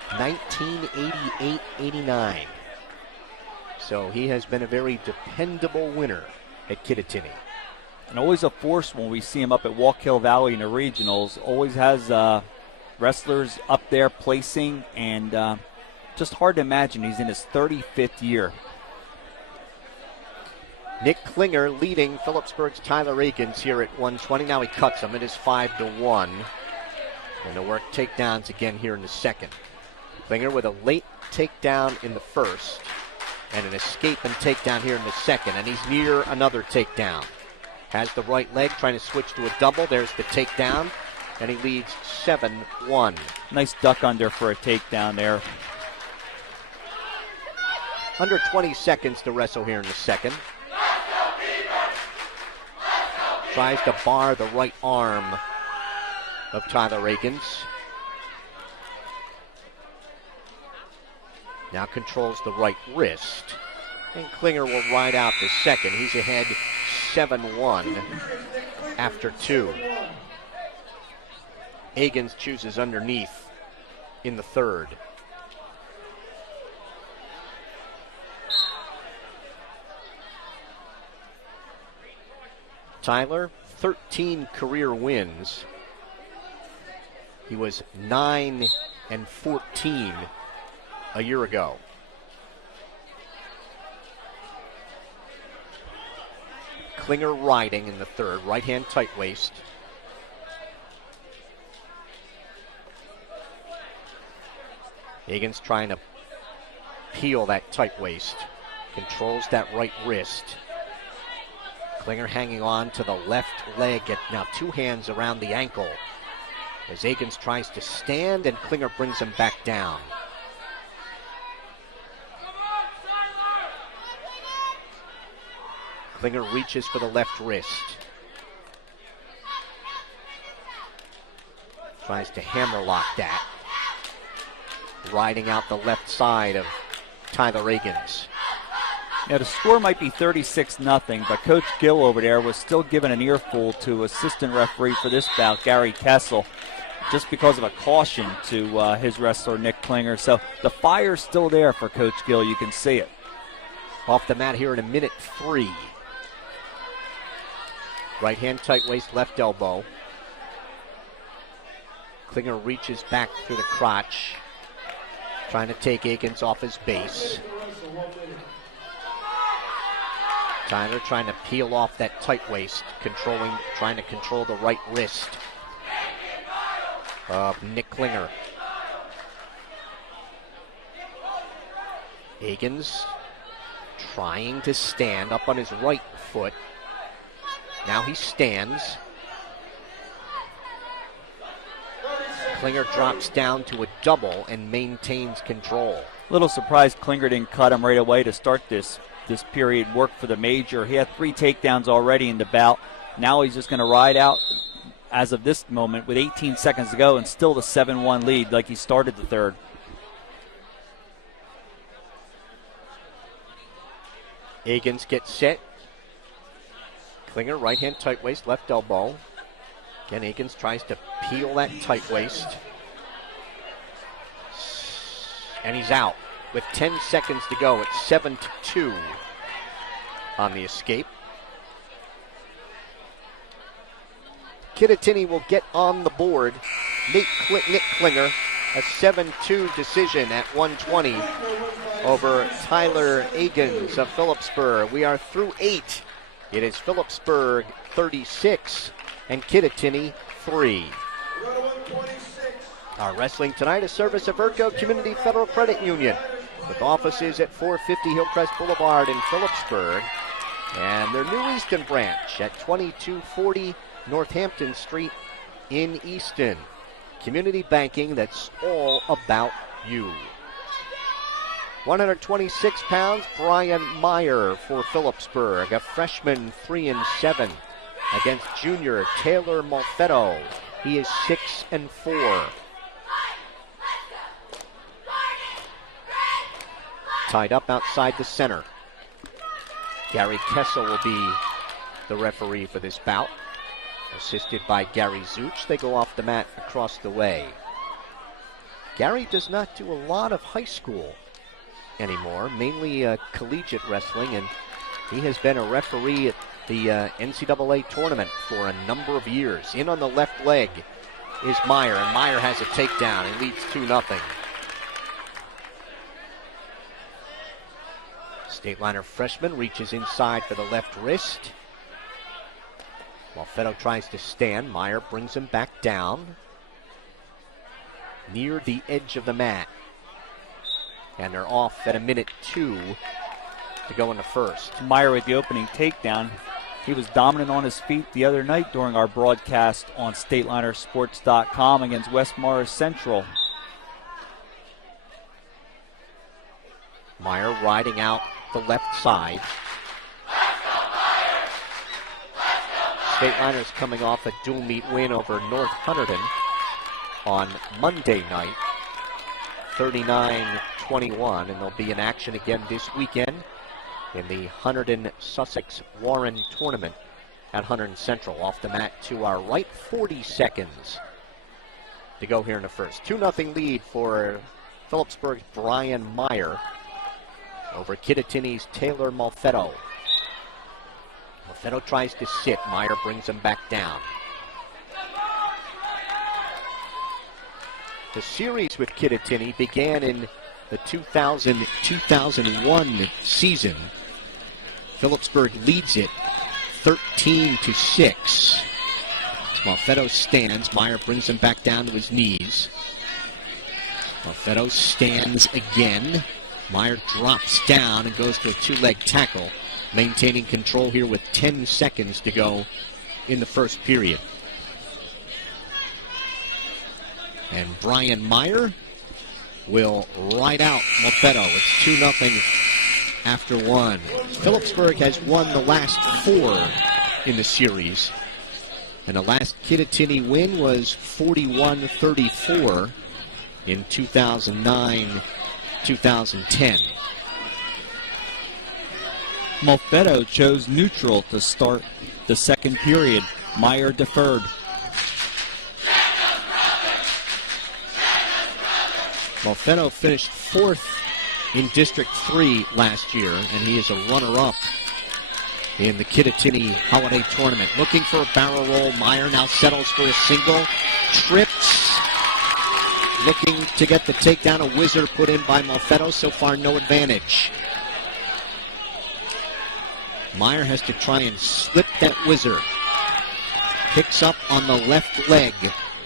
1988-89. So he has been a very dependable winner at Kittatinny. And always a force when we see him up at Walk Hill Valley in the regionals. Always has wrestlers up there placing, and just hard to imagine he's in his 35th year. Nick Klinger leading Phillipsburg's Tyler Akins here at 120. Now he cuts him. It is 5-1. And they'll work takedowns again here in the second. Klinger with a late takedown in the first and an escape and takedown here in the second. And he's near another takedown. Has the right leg, trying to switch to a double. There's the takedown. And he leads 7-1. Nice duck under for a takedown there. Under 20 seconds to wrestle here in the second. Tries to bar the right arm of Tyler Akins. Now controls the right wrist. And Klinger will ride out the second. He's ahead 7-1 after 2. Akins chooses underneath in the third. Tyler, 13 career wins. He was 9-14 a year ago. Klinger riding in the third, right-hand tight waist. Higgins trying to peel that tight waist. Controls that right wrist. Klinger hanging on to the left leg, now two hands around the ankle. As Higgins tries to stand and Klinger brings him back down. Klinger reaches for the left wrist. Tries to hammerlock that. Riding out the left side of Tyler Higgins. Now the score might be 36-0, but Coach Gill over there was still giving an earful to assistant referee for this bout, Gary Kessel, just because of a caution to his wrestler, Nick Klinger. So the fire's still there for Coach Gill. You can see it. Off the mat here in a minute 3. Right hand tight waist, left elbow. Klinger reaches back through the crotch, trying to take Higgins off his base. Tyler trying to peel off that tight waist, trying to control the right wrist of Nick Klinger. Higgins trying to stand up on his right foot. Now he stands. Klinger drops down to a double and maintains control. A little surprised Klinger didn't cut him right away to start this period work for the major. He had 3 takedowns already in the bout. Now he's just going to ride out as of this moment with 18 seconds to go and still the 7-1 lead like he started the third. Higgins gets set. Klinger right hand tight waist, left elbow. Again, Higgins tries to peel that tight waist. And he's out with 10 seconds to go. It's 7-2 on the escape. Kittatini will get on the board. Nick Klinger, a 7-2 decision at 120 over Tyler Higgins of Phillipsburg. We are through 8. It is Phillipsburg 36 and Kittatini 3. Our wrestling tonight is service of Urco Community Federal Credit Union, with offices at 450 Hillcrest Boulevard in Phillipsburg and their new Easton branch at 2240 Northampton Street in Easton. Community banking that's all about you. 126 pounds, Brian Meyer for Phillipsburg, a freshman 3-7 against junior Taylor Malfetto. He is 6-4. Tied up outside the center. Gary Kessel will be the referee for this bout. Assisted by Gary Zuch, they go off the mat across the way. Gary does not do a lot of high school anymore, mainly collegiate wrestling, and he has been a referee at the NCAA tournament for a number of years. In on the left leg is Meyer, and Meyer has a takedown. He leads 2-0. Stateliner freshman reaches inside for the left wrist. Malfetto tries to stand. Meyer brings him back down near the edge of the mat. And they're off at a minute 2 to go in the first. Meyer with the opening takedown. He was dominant on his feet the other night during our broadcast on StatelinerSports.com against West Morris Central. Meyer riding out the left side. Stateliners coming off a dual meet win over North Hunterdon on Monday night, 39-21, and they'll be in action again this weekend in the Hunterdon Sussex Warren tournament at Hunterdon Central. Off the mat to our right, 40 seconds to go here in the first. 2-0 lead for Phillipsburg's Brian Meyer over Kittatini's Taylor Malfetto. Malfetto tries to sit. Meyer brings him back down. The series with Kittatinny began in the 2000-2001 season. Phillipsburg leads it 13-6. Malfetto stands. Meyer brings him back down to his knees. Malfetto stands again. Meyer drops down and goes to a two-leg tackle, maintaining control here with 10 seconds to go in the first period. And Brian Meyer will ride out Malfetto. It's 2-0 after one. Phillipsburg has won the last 4 in the series. And the last Kittatinny win was 41-34 in 2009-2010. Malfetto chose neutral to start the second period. Meyer deferred. Malfetto finished 4th in District 3 last year, and he is a runner-up in the Kittatinny Holiday Tournament. Looking for a barrel roll. Meyer now settles for a single. Trips. Looking to get the takedown. A whizzer put in by Malfetto. So far, no advantage. Meyer has to try and slip that whizzer. Picks up on the left leg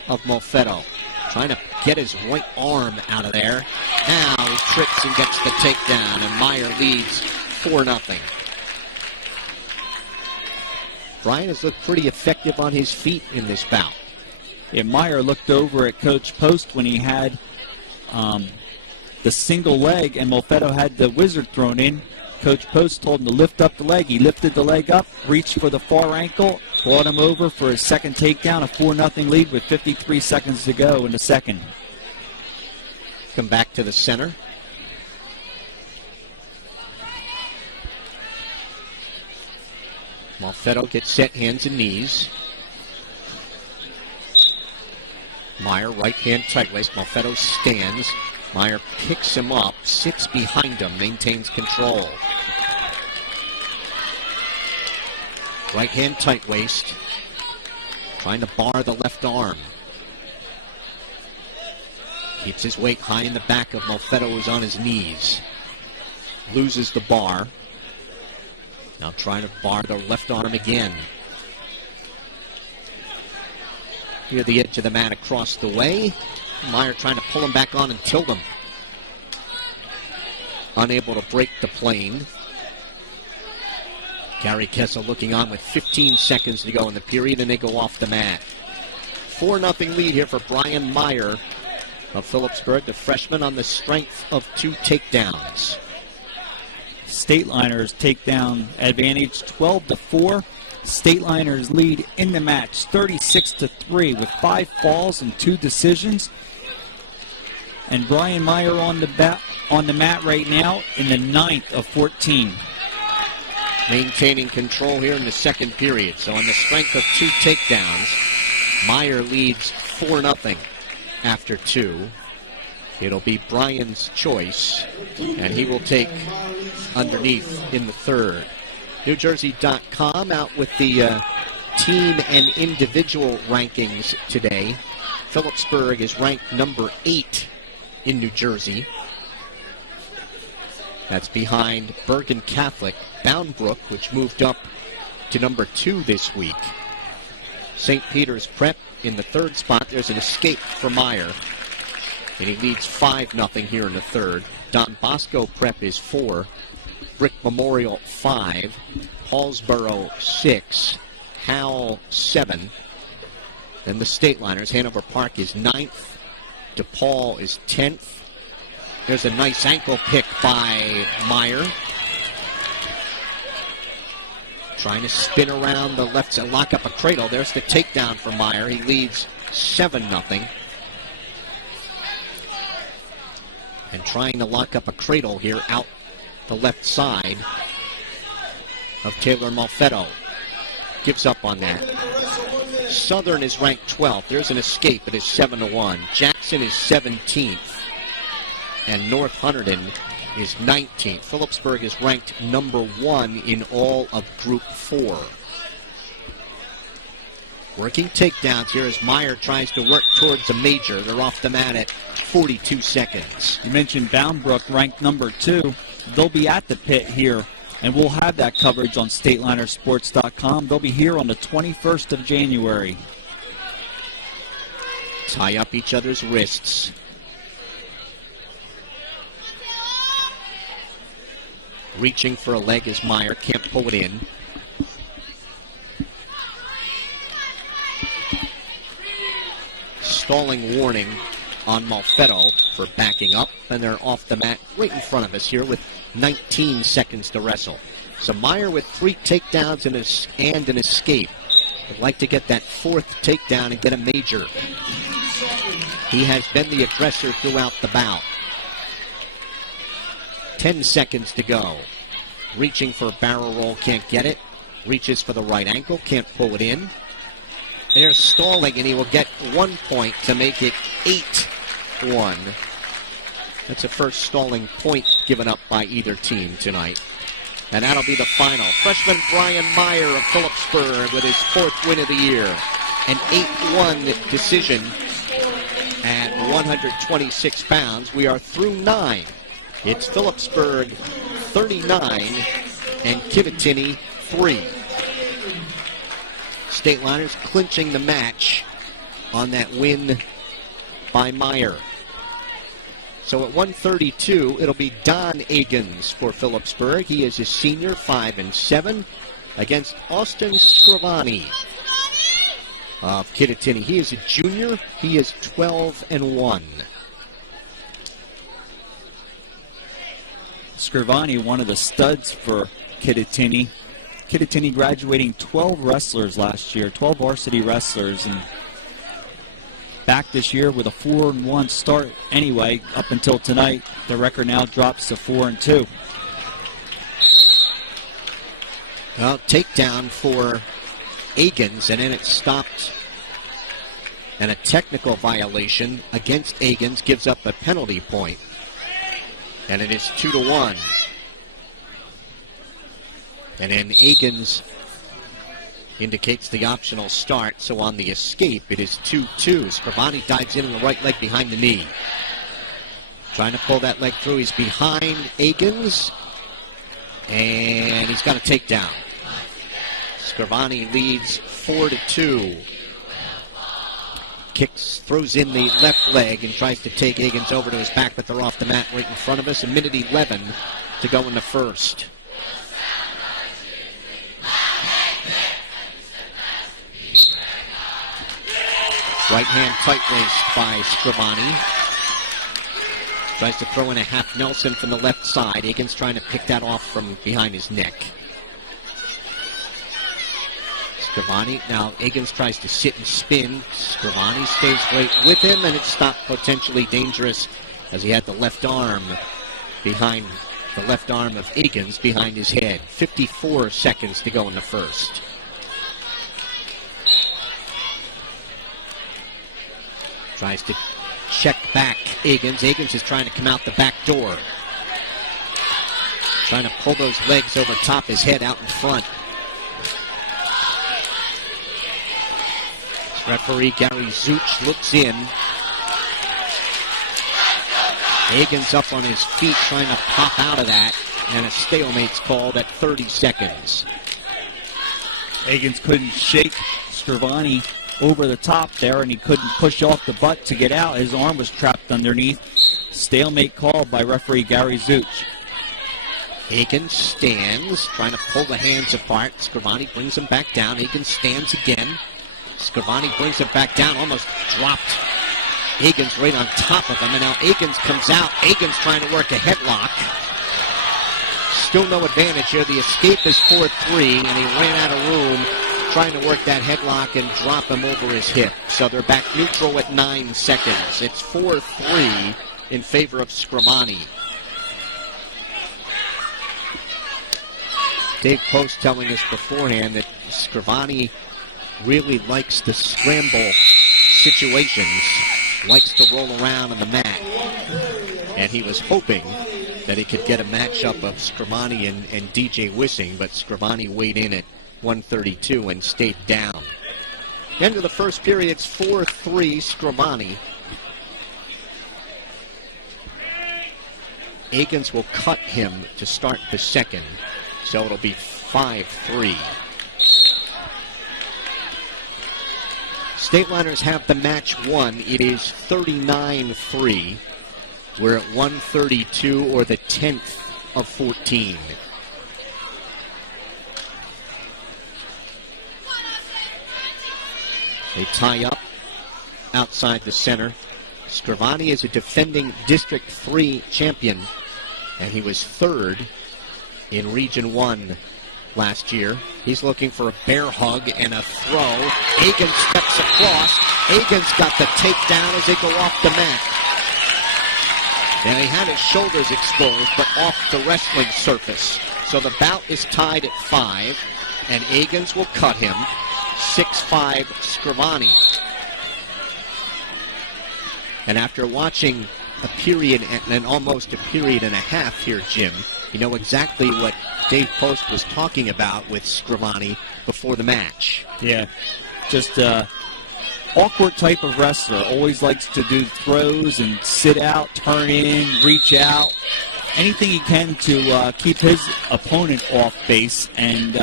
of Malfetto. Trying to get his right arm out of there. Now he trips and gets the takedown, and Meyer leads 4-0. Brian has looked pretty effective on his feet in this bout. Yeah, Meyer looked over at Coach Post when he had the single leg and Malfetto had the wizard thrown in. Coach Post told him to lift up the leg. He lifted the leg up, reached for the far ankle, brought him over for his second takedown, a 4-0 lead with 53 seconds to go in the second. Come back to the center. Malfetto gets set, hands and knees. Meyer, right hand tight waist. Malfetto stands. Meyer picks him up, sits behind him, maintains control. Right hand tight waist. Trying to bar the left arm. Keeps his weight high in the back of Malfetto, who's on his knees. Loses the bar. Now trying to bar the left arm again. Near the edge of the mat across the way. Meyer trying to pull him back on and tilt him. Unable to break the plane. Gary Kessel looking on with 15 seconds to go in the period, and they go off the mat. 4-0 lead here for Brian Meyer of Phillipsburg, the freshman, on the strength of 2 takedowns. Stateliners takedown advantage 12-4. Stateliners lead in the match 36-3 with 5 falls and 2 decisions. And Brian Meyer on the mat right now in the 9th of 14. Maintaining control here in the second period. So on the strength of 2 takedowns, Meyer leads 4-0 after 2. It'll be Brian's choice, and he will take underneath in the third. NewJersey.com out with the team and individual rankings today. Phillipsburg is ranked number 8 in New Jersey. That's behind Bergen Catholic, Boundbrook, which moved up to number 2 this week. St. Peter's Prep in the 3rd spot. There's an escape for Meyer, and he leads 5-0 here in the third. Don Bosco Prep is 4. Brick Memorial 5. Paulsboro 6. Howell 7. Then the Stateliners. Hanover Park is 9th. DePaul is 10th. There's a nice ankle pick by Meyer. Trying to spin around the left side, lock up a cradle. There's the takedown for Meyer. He leads 7-0. And trying to lock up a cradle here out the left side of Taylor Malfetto. Gives up on that. Southern is ranked 12th. There's an escape. It is 7-1. Jackson is 17th. And North Hunterdon is 19th. Phillipsburg is ranked number 1 in all of Group 4. Working takedowns here as Meyer tries to work towards a major. They're off the mat at 42 seconds. You mentioned Boundbrook, ranked number 2. They'll be at the pit here, and we'll have that coverage on STATELINERSports.com. They'll be here on the 21st of January. Tie up each other's wrists. Reaching for a leg as Meyer can't pull it in. Stalling warning on Malfetto for backing up, and they're off the mat right in front of us here with 19 seconds to wrestle. So Meyer with 3 takedowns and an escape. Would like to get that 4th takedown and get a major. He has been the aggressor throughout the bout. 10 seconds to go. Reaching for a barrel roll, can't get it. Reaches for the right ankle, can't pull it in. There's stalling, and he will get 1 point to make it 8-1. That's the first stalling point given up by either team tonight. And that'll be the final. Freshman Brian Meyer of Phillipsburg with his 4th win of the year. An 8-1 decision at 126 pounds. We are through 9. It's Phillipsburg 39 and Kittattinny 3. Stateliners clinching the match on that win by Meyer. So at 132, it'll be Don Agins for Phillipsburg. He is a senior, 5-7, against Austin Scrivani of Kittattinny. He is a junior. He is 12-1. Scrivani, one of the studs for Kittattinny. Kittattinny graduating 12 wrestlers last year, 12 varsity wrestlers, and back this year with a 4-1 start anyway up until tonight. The record now drops to 4-2. Well, takedown for Agins, and then it stopped. And a technical violation against Agins gives up a penalty point. And it is 2-1. And then Agins indicates the optional start, so on the escape, it is 2-2. Scrivani dives in the right leg behind the knee. Trying to pull that leg through. He's behind Agins, and he's got a takedown. Scrivani leads 4-2. Kicks, throws in the left leg and tries to take Agins over to his back, but they're off the mat right in front of us. 1:11 to go in the first. Right hand tight-laced by Scrivani. Tries to throw in a half Nelson from the left side. Agins trying to pick that off from behind his neck. Scrivani, now Agins tries to sit and spin. Scrivani stays right with him, and it's stopped potentially dangerous as he had the left arm behind the left arm of Agins behind his head. 54 seconds to go in the first. Tries to check back Agins. Agins is trying to come out the back door. Trying to pull those legs over top his head out in front. Referee Gary Zuch looks in. Agins up on his feet trying to pop out of that. And a stalemate's called at 30 seconds. Agins couldn't shake Scrivani over the top there, and he couldn't push off the butt to get out. His arm was trapped underneath. Stalemate called by referee Gary Zuch. Agins stands, trying to pull the hands apart. Scrivani brings him back down. Agins stands again. Scrivani brings him back down, almost dropped Agins right on top of him, and now Agins comes out. Agins trying to work a headlock. Still no advantage here. The escape is 4-3, and he ran out of room trying to work that headlock and drop him over his hip. So they're back neutral at 9 seconds. It's 4-3 in favor of Scrivani. Dave Post telling us beforehand that Scrivani really likes the scramble situations, likes to roll around on the mat. And he was hoping that he could get a matchup of Scrivani and DJ Wissing, but Scrivani weighed in at 132 and stayed down. End of the first period, it's 4-3 Scrivani. Agins will cut him to start the second, so it'll be 5-3. Stateliners have the match won. It is 39-3. We're at 132, or the 10th of 14. They tie up outside the center. Scrivani is a defending District 3 champion, and he was third in Region 1 last year. He's looking for a bear hug and a throw. Agins steps across. Agins got the takedown as they go off the mat. Now he had his shoulders exposed, but off the wrestling surface. So the bout is tied at 5, and Agins will cut him. 6-5 Scrivani. And after watching a period and almost a period and a half here, Jim, you know exactly what Dave Post was talking about with Scrivani before the match. Yeah, just awkward type of wrestler. Always likes to do throws and sit out, turn in, reach out. Anything he can to keep his opponent off base. And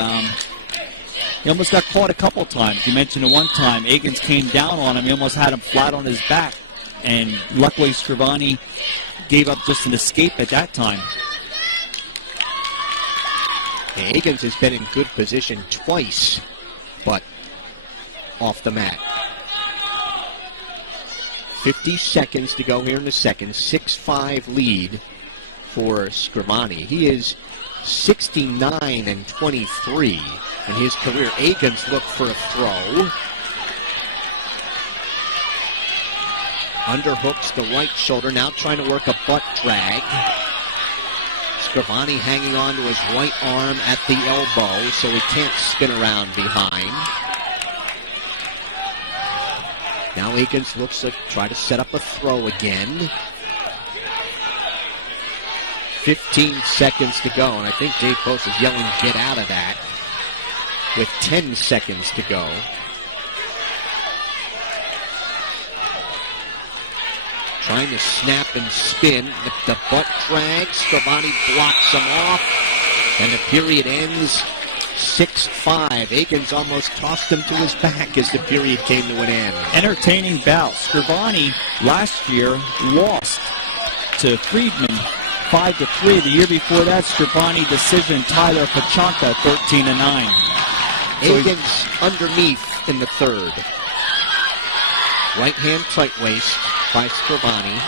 he almost got caught a couple times. You mentioned it one time. Agins came down on him. He almost had him flat on his back. And luckily, Scrivani gave up just an escape at that time. Agins has been in good position twice, but off the mat. 50 seconds to go here in the second. 6-5 lead for Scrivani. He is 69-23 in his career. Agins look for a throw. Underhooks the right shoulder, now trying to work a butt drag. Scrivani hanging on to his right arm at the elbow, so he can't spin around behind. Now Agins looks like try to set up a throw again. 15 seconds to go, and I think Dave Post is yelling, get out of that, with 10 seconds to go. Trying to snap and spin. The butt drag. Scrivani blocks him off. And the period ends 6-5. Agins almost tossed him to his back as the period came to an end. Entertaining bout. Scrivani last year lost to Friedman 5-3. The year before that, Scrivani decision Tyler Pachanka 13-9. Agins underneath in the third. Right hand tight waist by Scrivani.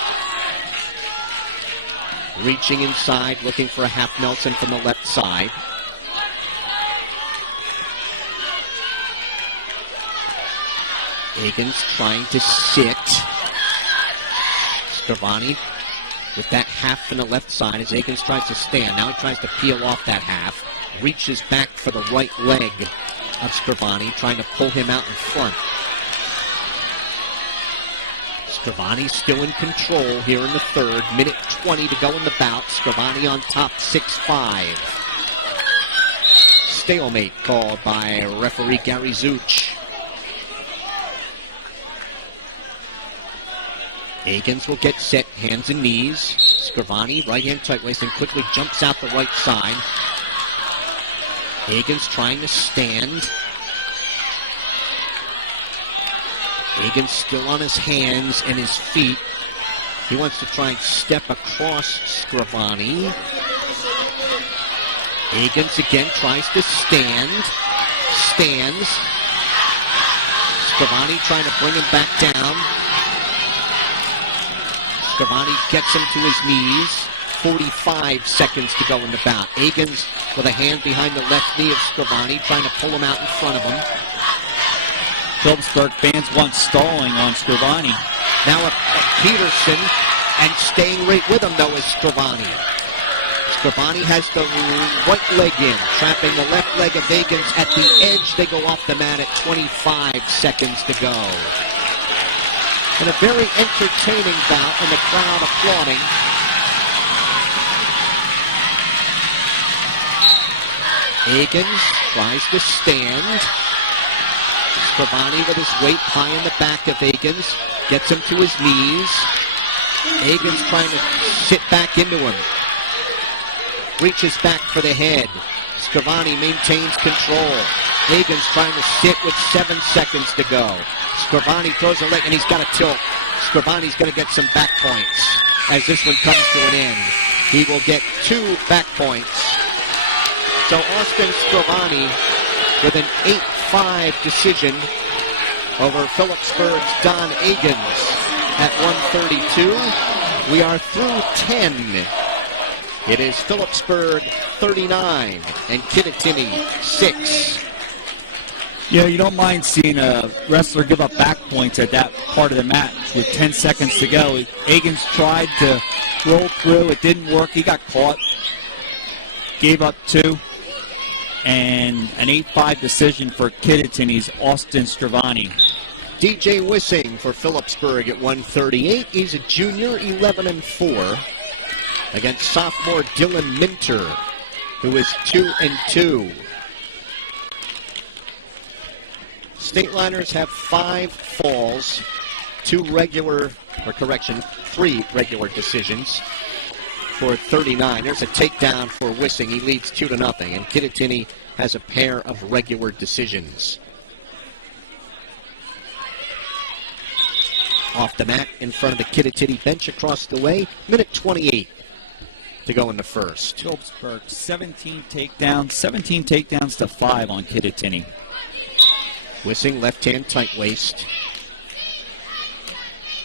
Reaching inside, looking for a half Nelson from the left side. Agins trying to sit. Scrivani with that half from the left side as Agins tries to stand. Now he tries to peel off that half. Reaches back for the right leg of Scrivani, trying to pull him out in front. Scrivani still in control here in the third. Minute 20 to go in the bout. Scrivani on top, 6-5. Stalemate called by referee Gary Zuch. Agins will get set, hands and knees. Scrivani, right hand tight waist, and quickly jumps out the right side. Agins trying to stand. Agins still on his hands and his feet. He wants to try and step across Scrivani. Agins again tries to stand. Stands. Scrivani trying to bring him back down. Scrivani gets him to his knees. 45 seconds to go in the bout. Agins with a hand behind the left knee of Scrivani, trying to pull him out in front of him. Phillipsburg fans want stalling on Scrivani. Now a Peterson, and staying right with him, though, is Scrivani. Scrivani has the right leg in, trapping the left leg of Agins at the edge. They go off the mat at 25 seconds to go. And a very entertaining bout, and the crowd applauding. Agins tries to stand. Scrivani with his weight high in the back of Agins. Gets him to his knees. Agins trying to sit back into him. Reaches back for the head. Scrivani maintains control. Agins trying to sit with 7 seconds to go. Scrivani throws a leg and he's got a tilt. Scrivani's going to get some back points as this one comes to an end. He will get 2 back points. So Austin Scrivani with an 8-5 decision over Phillipsburg's Don Agins at 132. We are through 10. It is Phillipsburg 39 and Kittatinny 6. Yeah, you don't mind seeing a wrestler give up back points at that part of the match with 10 seconds to go. Agins tried to roll through. It didn't work. He got caught. Gave up 2. And an 8-5 decision for Kittatinny's Austin Scrivani. DJ Wissing for Phillipsburg at 138. He's a junior, 11-4. Against sophomore Dylan Minter, who is 2-2. Stateliners have 5 falls, 3 regular decisions for 39. There's a takedown for Wissing. He leads 2-0, and Kittatinny has a pair of regular decisions. Off the mat in front of the Kittatinny bench across the way, minute 28 to go in the first. Phillipsburg, 17 takedowns to 5 on Kittatinny. Wissing, left hand tight waist.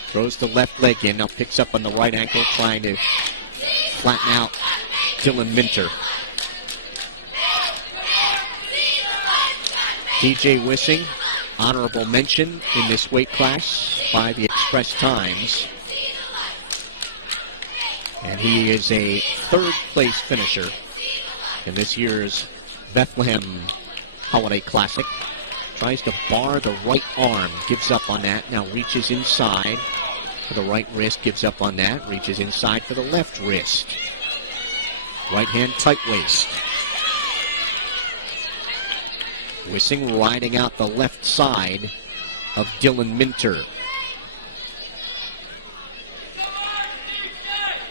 Throws the left leg in, now picks up on the right ankle, trying to flatten out Dylan Minter. DJ Wissing, honorable mention in this weight class by the Express Times. And he is a 3rd place finisher in this year's Bethlehem Holiday Classic. Tries to bar the right arm, gives up on that, now reaches inside for the right wrist, gives up on that, reaches inside for the left wrist. Right hand tight waist. Wissing riding out the left side of Dylan Minter.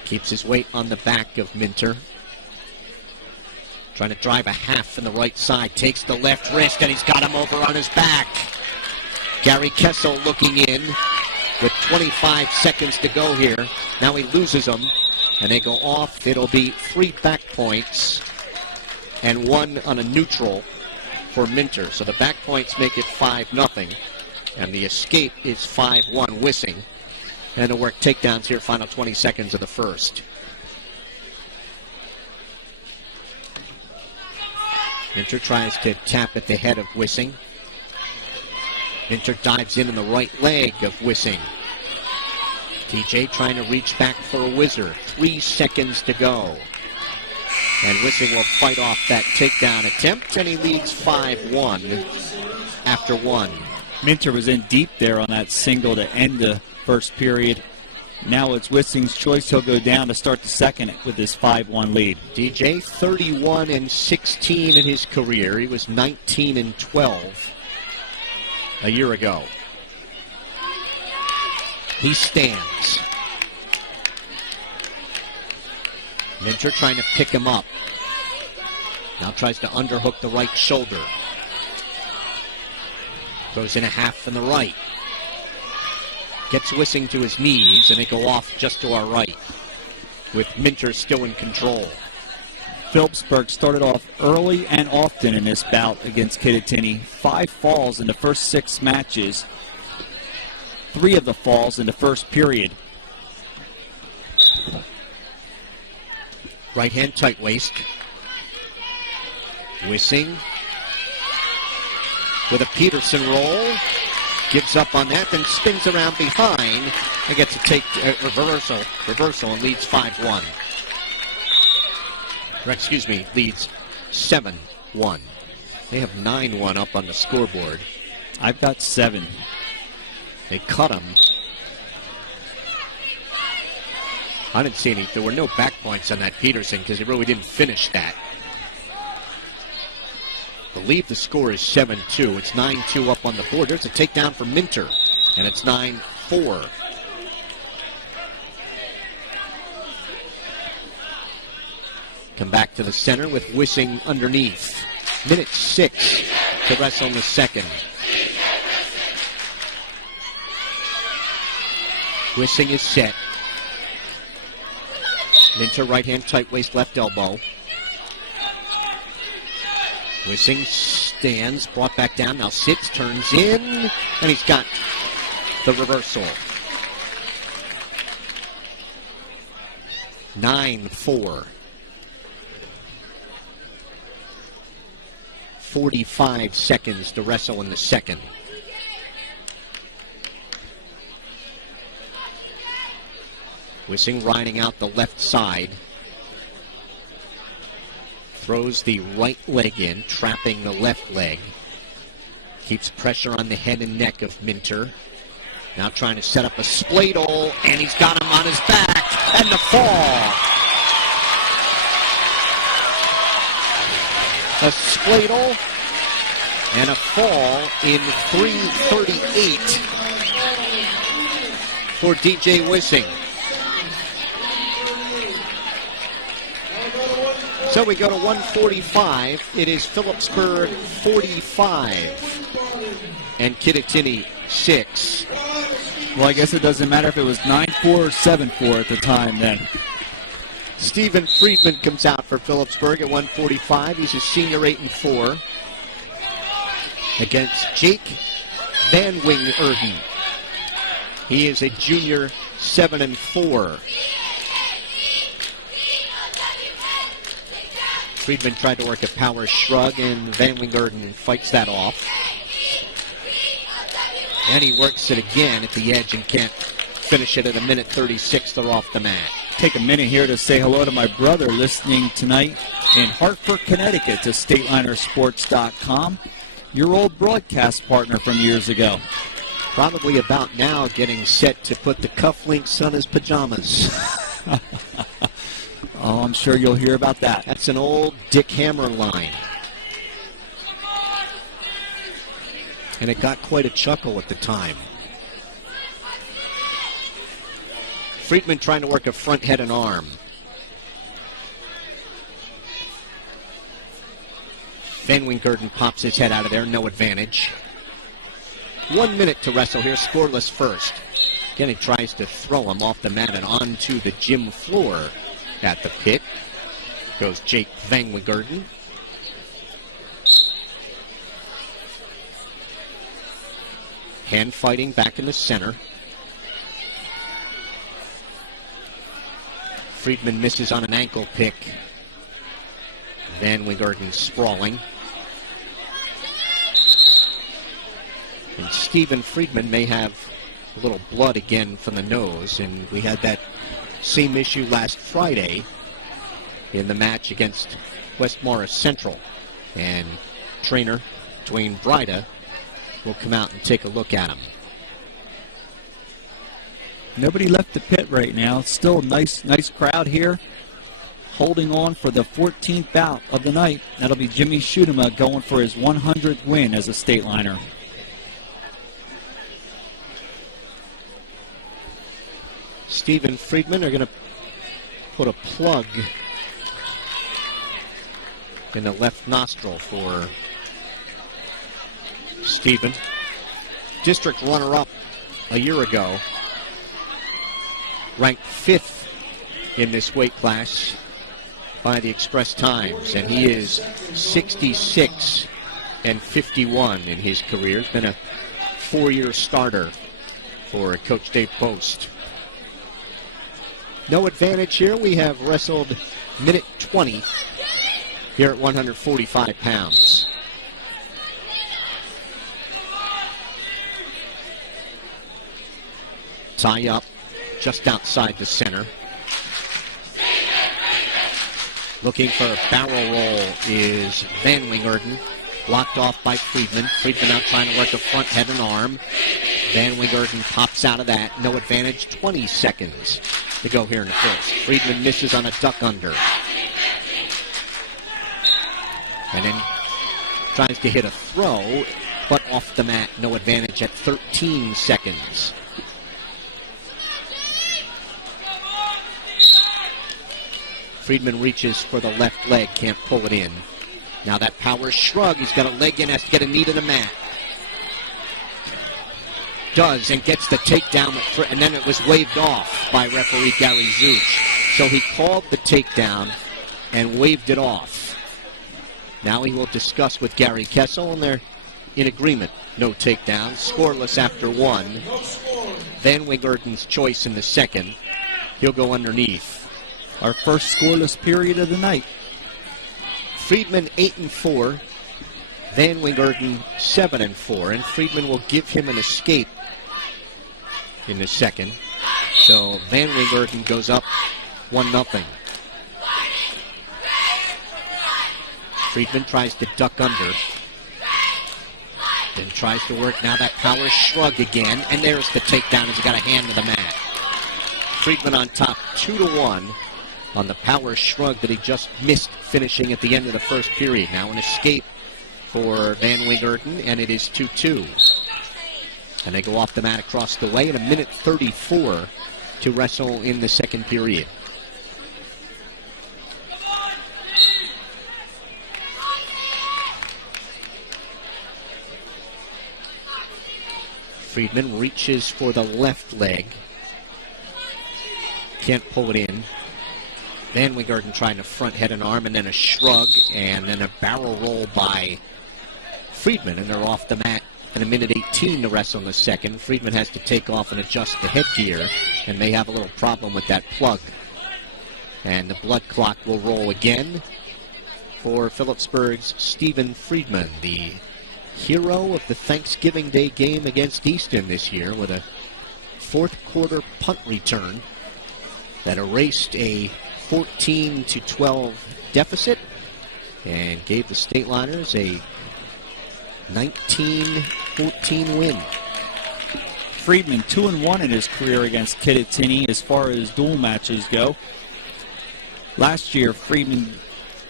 Keeps his weight on the back of Minter. Trying to drive a half from the right side. Takes the left wrist and he's got him over on his back. Gary Kessel looking in with 25 seconds to go here. Now he loses them and they go off. It'll be 3 back points and 1 on a neutral for Minter. So the back points make it 5-0 and the escape is 5-1 Wissing. And it'll work takedowns here, final 20 seconds of the first. Minter tries to tap at the head of Wissing. Minter dives in the right leg of Wissing. TJ trying to reach back for a whizzer. 3 seconds to go. And Wissing will fight off that takedown attempt, and he leads 5-1 after 1. Minter was in deep there on that single to end the first period. Now it's Wissing's choice. He'll go down to start the second with his 5-1 lead. DJ 31-16 in his career. He was 19-12 a year ago. He stands. Minter trying to pick him up. Now tries to underhook the right shoulder. Throws in a half from the right. Gets Wissing to his knees, and they go off just to our right, with Minter still in control. Phillipsburg started off early and often in this bout against Kittatinny. 5 falls in the first 6 matches. 3 of the falls in the first period. Right hand tight waist. Wissing with a Peterson roll. Gives up on that, then spins around behind and gets a reversal and leads 5-1. Or excuse me, leads 7-1. They have 9-1 up on the scoreboard. I've got 7. They cut him. I didn't see any. There were no back points on that Peterson because he really didn't finish that. believe the score is 7-2. It's 9-2 up on the board. There's a takedown for Minter, and it's 9-4. Come back to the center with Wissing underneath. Minute 6 to wrestle in the second. Wissing is set. Minter right hand tight waist left elbow. Wissing stands, brought back down, now sits, turns in, and he's got the reversal. 9-4. 45 seconds to wrestle in the second. Wissing riding out the left side. Throws the right leg in, trapping the left leg. Keeps pressure on the head and neck of Minter. Now trying to set up a spladle, and he's got him on his back, and the fall. A spladle and a fall in 3:38 for DJ Wissing. So we go to 145. It is Phillipsburg 45 and Kittatinny 6. Well, I guess it doesn't matter if it was 9-4 or 7-4 at the time then. Stephen Friedman comes out for Phillipsburg at 145. He's a senior 8-4 against Jake Van Wing-Erden. He is a junior 7-4. Friedman tried to work a power shrug, and Van Wing-Erden fights that off. And he works it again at the edge and can't finish it at a minute 36. They're off the mat. Take a minute here to say hello to my brother listening tonight in Hartford, Connecticut to STATELINERSports.com, your old broadcast partner from years ago. Probably about now getting set to put the cufflinks on his pajamas. Oh, I'm sure you'll hear about that. That's an old Dick Hammer line. And it got quite a chuckle at the time. Friedman trying to work a front head and arm. Van Wing-Erden pops his head out of there, no advantage. 1 minute to wrestle here, scoreless first. Again, he tries to throw him off the mat and onto the gym floor at the pit. Goes Jake Van Wing-Erden. Hand fighting back in the center. Friedman misses on an ankle pick. Van Wing-Erden sprawling. And Stephen Friedman may have a little blood again from the nose, and we had that same issue last Friday in the match against West Morris Central. And trainer Dwayne Bryda will come out and take a look at him. Nobody left the pit right now. Still a nice crowd here, holding on for the 14th bout of the night. That'll be Jimmy Schutema going for his 100th win as a Stateliner. Stephen Friedman are going to put a plug in the left nostril for Stephen. District runner-up a year ago. Ranked 5th in this weight class by the Express Times. And he is 66 and 51 in his career. He's been a 4-year starter for Coach Dave Post. No advantage here. We have wrestled minute 20 here at 145 pounds. Tie up just outside the center. Looking for a barrel roll is Van Wing-Erden. Blocked off by Friedman. Friedman now trying to work a front head and arm. Van Wing-Erden pops out of that. No advantage. 20 seconds to go here in the first. Friedman misses on a duck under. And then Tries to hit a throw, but off the mat, no advantage at 13 seconds. Friedman reaches for the left leg, can't pull it in. Now that power shrug, he's got a leg in, has to get a knee to the mat. Does, and gets the takedown, and then it was waved off by referee Gary Zuch. So he called the takedown and waved it off. Now he will discuss with Gary Kessel, and they're in agreement. No takedown, scoreless after one. Van Wingerden's choice in the second. He'll go underneath. Our first scoreless period of the night. Friedman 8-4. Van Wingerden 7-4. And Friedman will give him an escape in the second. So Van Wingerden goes up 1-0. Friedman tries to duck under. Then tries to work now that power shrug again. And there's the takedown as he got a hand to the mat. Friedman on top 2-1 on the power shrug that he just missed finishing at the end of the first period. Now an escape for Van Wingerden, and it is 2-2. And they go off the mat across the way in 1:34 to wrestle in the second period. Friedman reaches for the left leg. Can't pull it in. Van Wingerden trying to front head and arm, and then a shrug, and then a barrel roll by Friedman, and they're off the mat in 1:18 to wrestle in the second. Friedman has to take off and adjust the headgear, and may have a little problem with that plug. And the blood clock will roll again for Phillipsburg's Stephen Friedman, the hero of the Thanksgiving Day game against Easton this year, with a fourth quarter punt return that erased a 14-12 deficit and gave the Stateliners a 19-14 win. Friedman 2-1 in his career against Kittatini as far as dual matches go. Last year, Friedman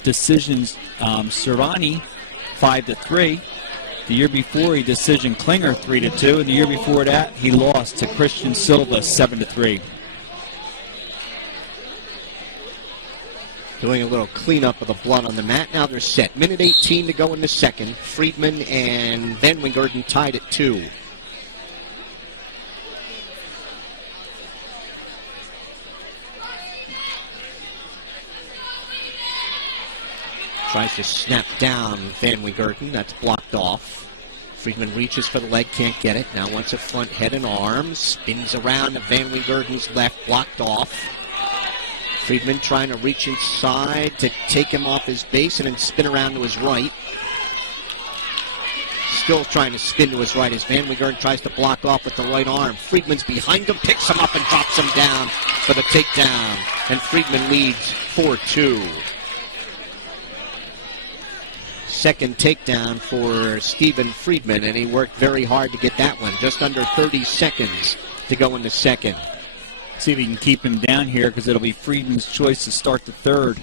decisions Cervani 5-3. The year before, he decisioned Klinger 3-2, and the year before that, he lost to Christian Silva 7-3. Doing a little cleanup of the blood on the mat. Now they're set. 1:18 to go in the second. Friedman and Van Wingerden tied at 2. Tries to snap down Van Wingerden. That's blocked off. Friedman reaches for the leg, can't get it. Now wants a front head and arm. Spins around to Van Wingerden's left, blocked off. Friedman trying to reach inside to take him off his base and then spin around to his right. Still trying to spin to his right as Van Wingerden tries to block off with the right arm. Friedman's behind him, picks him up and drops him down for the takedown. And Friedman leads 4-2. Second takedown for Stephen Friedman, and he worked very hard to get that one. Just under 30 seconds to go in the second. See if he can keep him down here, because it'll be Friedman's choice to start the third.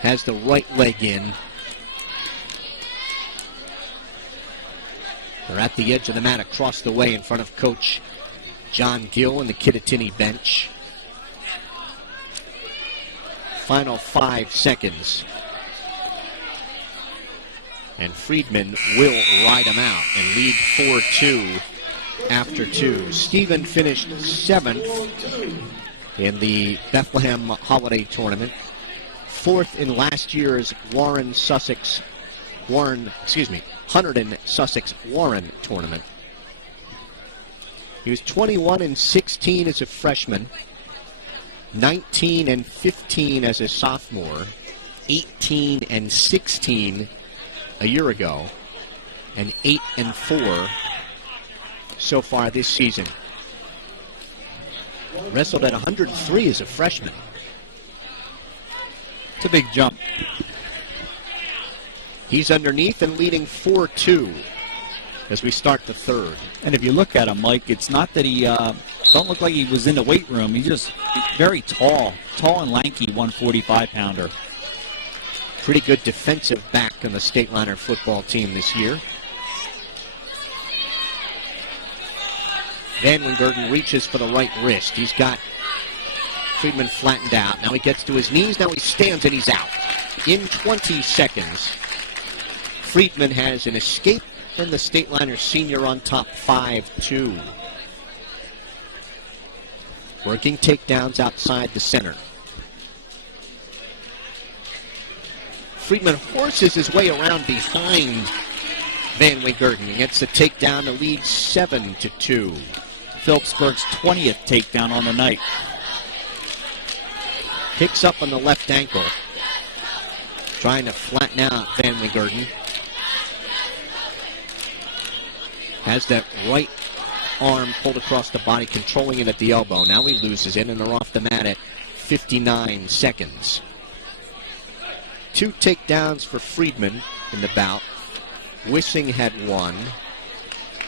Has the right leg in. They're at the edge of the mat across the way in front of Coach John Gill and the Kittatini bench. Final 5 seconds. And Friedman will ride him out and lead 4-2 after 2. Stephen finished 7th in the Bethlehem Holiday Tournament. 4th in last year's Hunterdon Sussex Warren Tournament. He was 21-16 as a freshman, 19-15 as a sophomore, 18-16 a year ago, and 8-4 so far this season. Wrestled at 103 as a freshman. It's a big jump. He's underneath and leading 4-2 as we start the third. And if you look at him, Mike, it's not that he don't look like he was in the weight room. He's just very tall and lanky 145-pounder. Pretty good defensive back on the Stateliner football team this year. Van Wingerden reaches for the right wrist. He's got Friedman flattened out. Now he gets to his knees. Now he stands and he's out. In 20 seconds, Friedman has an escape, and the Stateliner senior on top 5-2. Working takedowns outside the center. Friedman horses his way around behind Van Wingerden. He gets the takedown to lead 7-2. Phillipsburg's 20th takedown on the night. Picks up on the left ankle. Trying to flatten out Van Wingerden. Has that right arm pulled across the body, controlling it at the elbow. Now he loses it, and they're off the mat at 59 seconds. 2 takedowns for Friedman in the bout. Wissing had 1.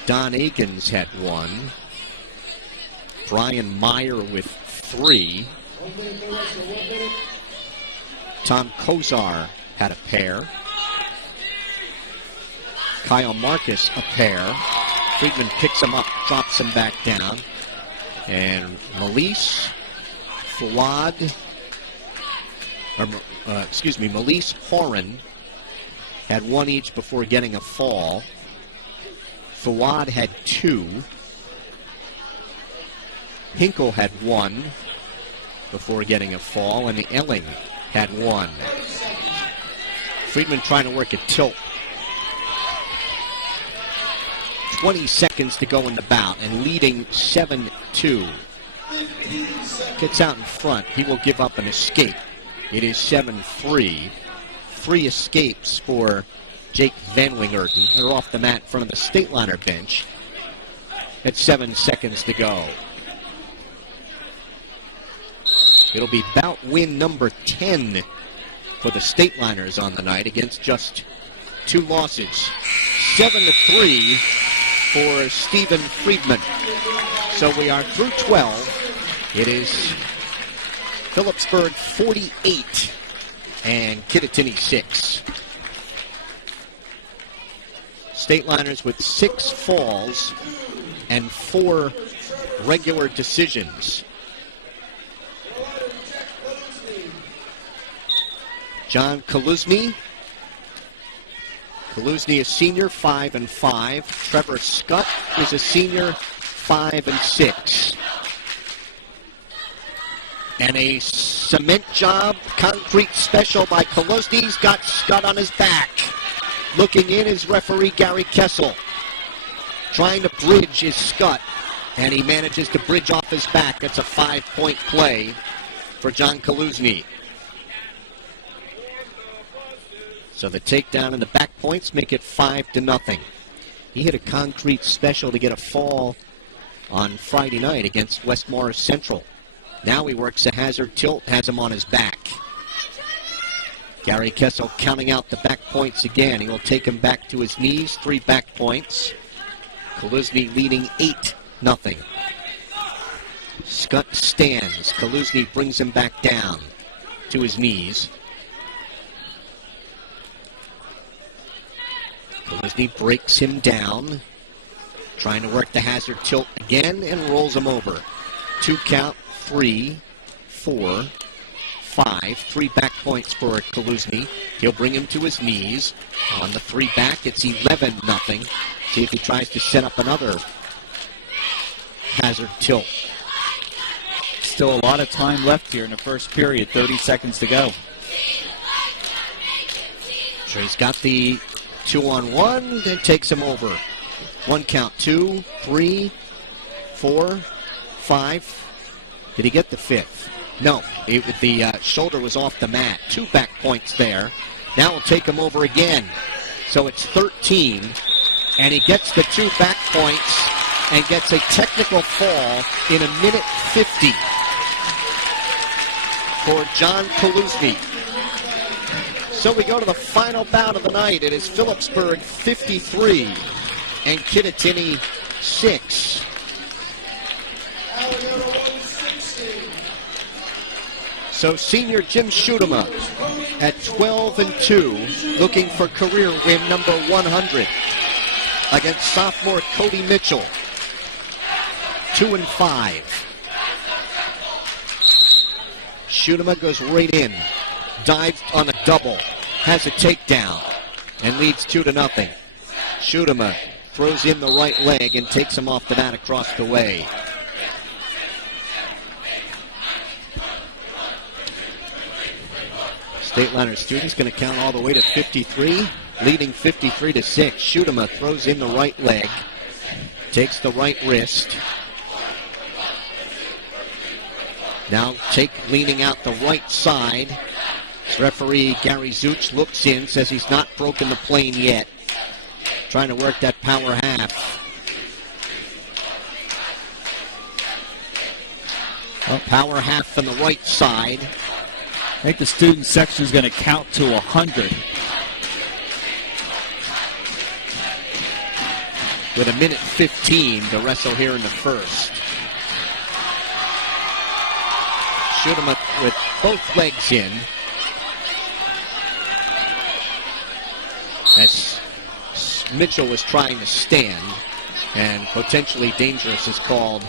Don Akins had 1. Brian Meyer with 3. Tom Kozar had a pair. Kyle Marcus a pair. Friedman picks him up, drops him back down. And Melise, Melise Horan had 1 each before getting a fall. Fawad had 2. Hinkle had 1 before getting a fall, and Elling had 1. Friedman trying to work a tilt. 20 seconds to go in the bout, and leading 7-2. Gets out in front. He will give up an escape. It is 7-3. 3 escapes for Jake Van Wingerden. They're off the mat in front of the Stateliner bench. At 7 seconds to go. It'll be bout win number 10 for the Stateliners on the night against just 2 losses. 7-3 for Stephen Friedman. So we are through 12. It is Phillipsburg 48 and Kittatinny 6. Stateliners with 6 falls and 4 regular decisions. John Kaluzny. Kaluzny a senior, 5-5. Trevor Scott is a senior, 5-6. And a cement job, concrete special by Kaluzny. He's got Scott on his back. Looking in is referee Gary Kessel. Trying to bridge his Scott, and he manages to bridge off his back. That's a 5-point play for John Kaluzny. So the takedown and the back points make it 5-0. He hit a concrete special to get a fall on Friday night against West Morris Central. Now he works a hazard tilt, has him on his back. Gary Kessel counting out the back points again. He will take him back to his knees, 3 back points. Kaluzny leading 8-0. Scott stands. Kaluzny brings him back down to his knees. Kaluzny breaks him down, trying to work the hazard tilt again, and rolls him over. 2 count, 3, 4, 5. 3 back points for Kaluzny. He'll bring him to his knees. On the 3 back, it's 11-0. See if he tries to set up another hazard tilt. Still a lot of time left here in the first period, 30 seconds to go. So he's got the 2-on-1, then takes him over. 1 count, 2, 3, 4, 5. Did he get the 5th? No, the shoulder was off the mat. 2 back points there. Now we'll take him over again. So it's 13, and he gets the 2 back points and gets a technical fall in 1:50 for John Kaluzny. So we go to the final bout of the night. It is Phillipsburg 53 and Kittatinny 6. So senior Jim Schutema at 12-2, looking for career win number 100 against sophomore Cody Mitchell. 2-5. Schutema goes right in, dives on a double, has a takedown, and leads 2-0. Schutema throws in the right leg and takes him off the mat across the way. Stateliner students going to count all the way to 53, leading 53-6. Schutema throws in the right leg, takes the right wrist. Now leaning out the right side. Referee Gary Zuch looks in, says he's not broken the plane yet. Trying to work that power half. Well, power half from the right side. I think the student section is going to count to 100. With 1:15 to wrestle here in the first. Schutema with both legs in. As Mitchell was trying to stand, and potentially dangerous is called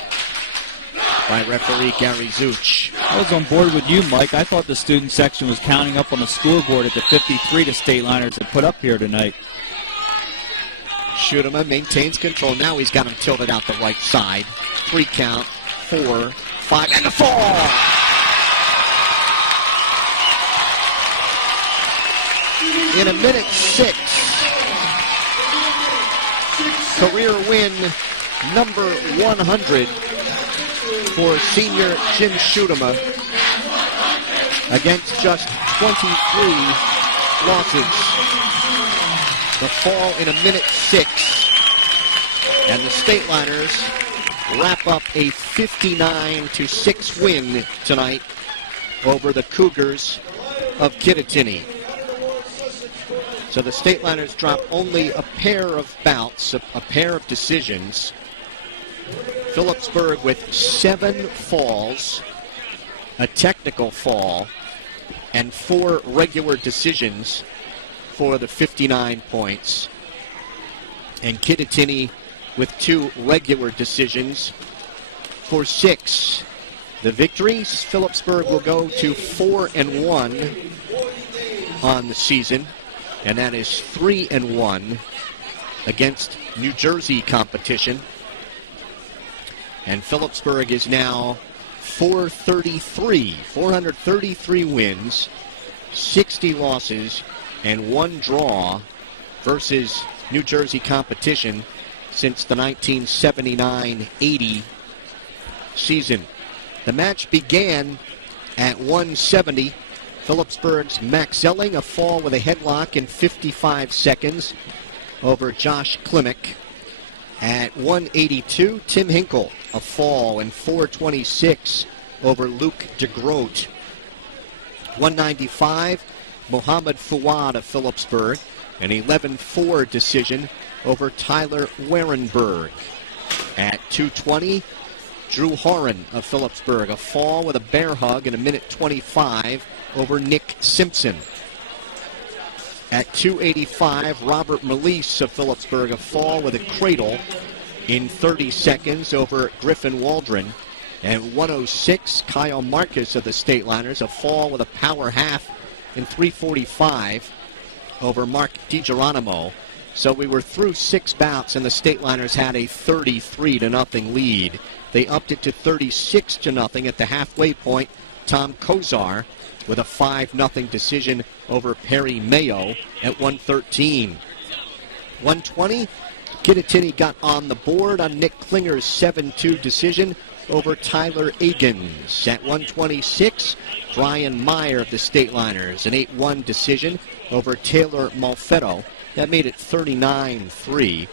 by referee Gary Zuch. I was on board with you, Mike. I thought the student section was counting up on the scoreboard at the 53 to Stateliners had put up here tonight. Schutema maintains control. Now he's got him tilted out the right side. 3 count, 4, 5, and the fall! In 1:06, career win number 100 for senior Jim Schutema against just 23 losses. The fall in 1:06, and the Stateliners wrap up a 59-6 win tonight over the Cougars of Kittatinny. So the Stateliners drop only a pair of bouts, a pair of decisions. Phillipsburg with 7 falls, a technical fall, and 4 regular decisions for the 59 points. And Kittatinny with 2 regular decisions for 6. The victories, Phillipsburg will go to 4-1 on the season. And that is 3-1 against New Jersey competition. And Phillipsburg is now 433 wins, 60 losses, and 1 draw versus New Jersey competition since the 1979-80 season. The match began at 170. Phillipsburg's Max Zelling, a fall with a headlock in 55 seconds over Josh Klimek. At 182, Tim Hinkle, a fall in 4:26 over Luke DeGroat. 195, Mohammed Fouad of Phillipsburg, an 11-4 decision over Tyler Warenberg. At 220, Drew Horan of Phillipsburg, a fall with a bear hug in 1:25 over Nick Simpson. At 285, Robert Melise of Phillipsburg, a fall with a cradle in 30 seconds over Griffin Waldron. And 106, Kyle Marcus of the Stateliners, a fall with a power half in 3:45 over Mark DiGeronimo. So we were through 6 bouts, and the Stateliners had a 33-0 lead. They upped it to 36-0 at the halfway point. Tom Kozar with a 5-0 decision over Perry Mayo at 113. 120, Kittatinny got on the board on Nick Klinger's 7-2 decision over Tyler Agins. At 126, Brian Meyer of the Stateliners, an 8-1 decision over Taylor Malfetto. That made it 39-3.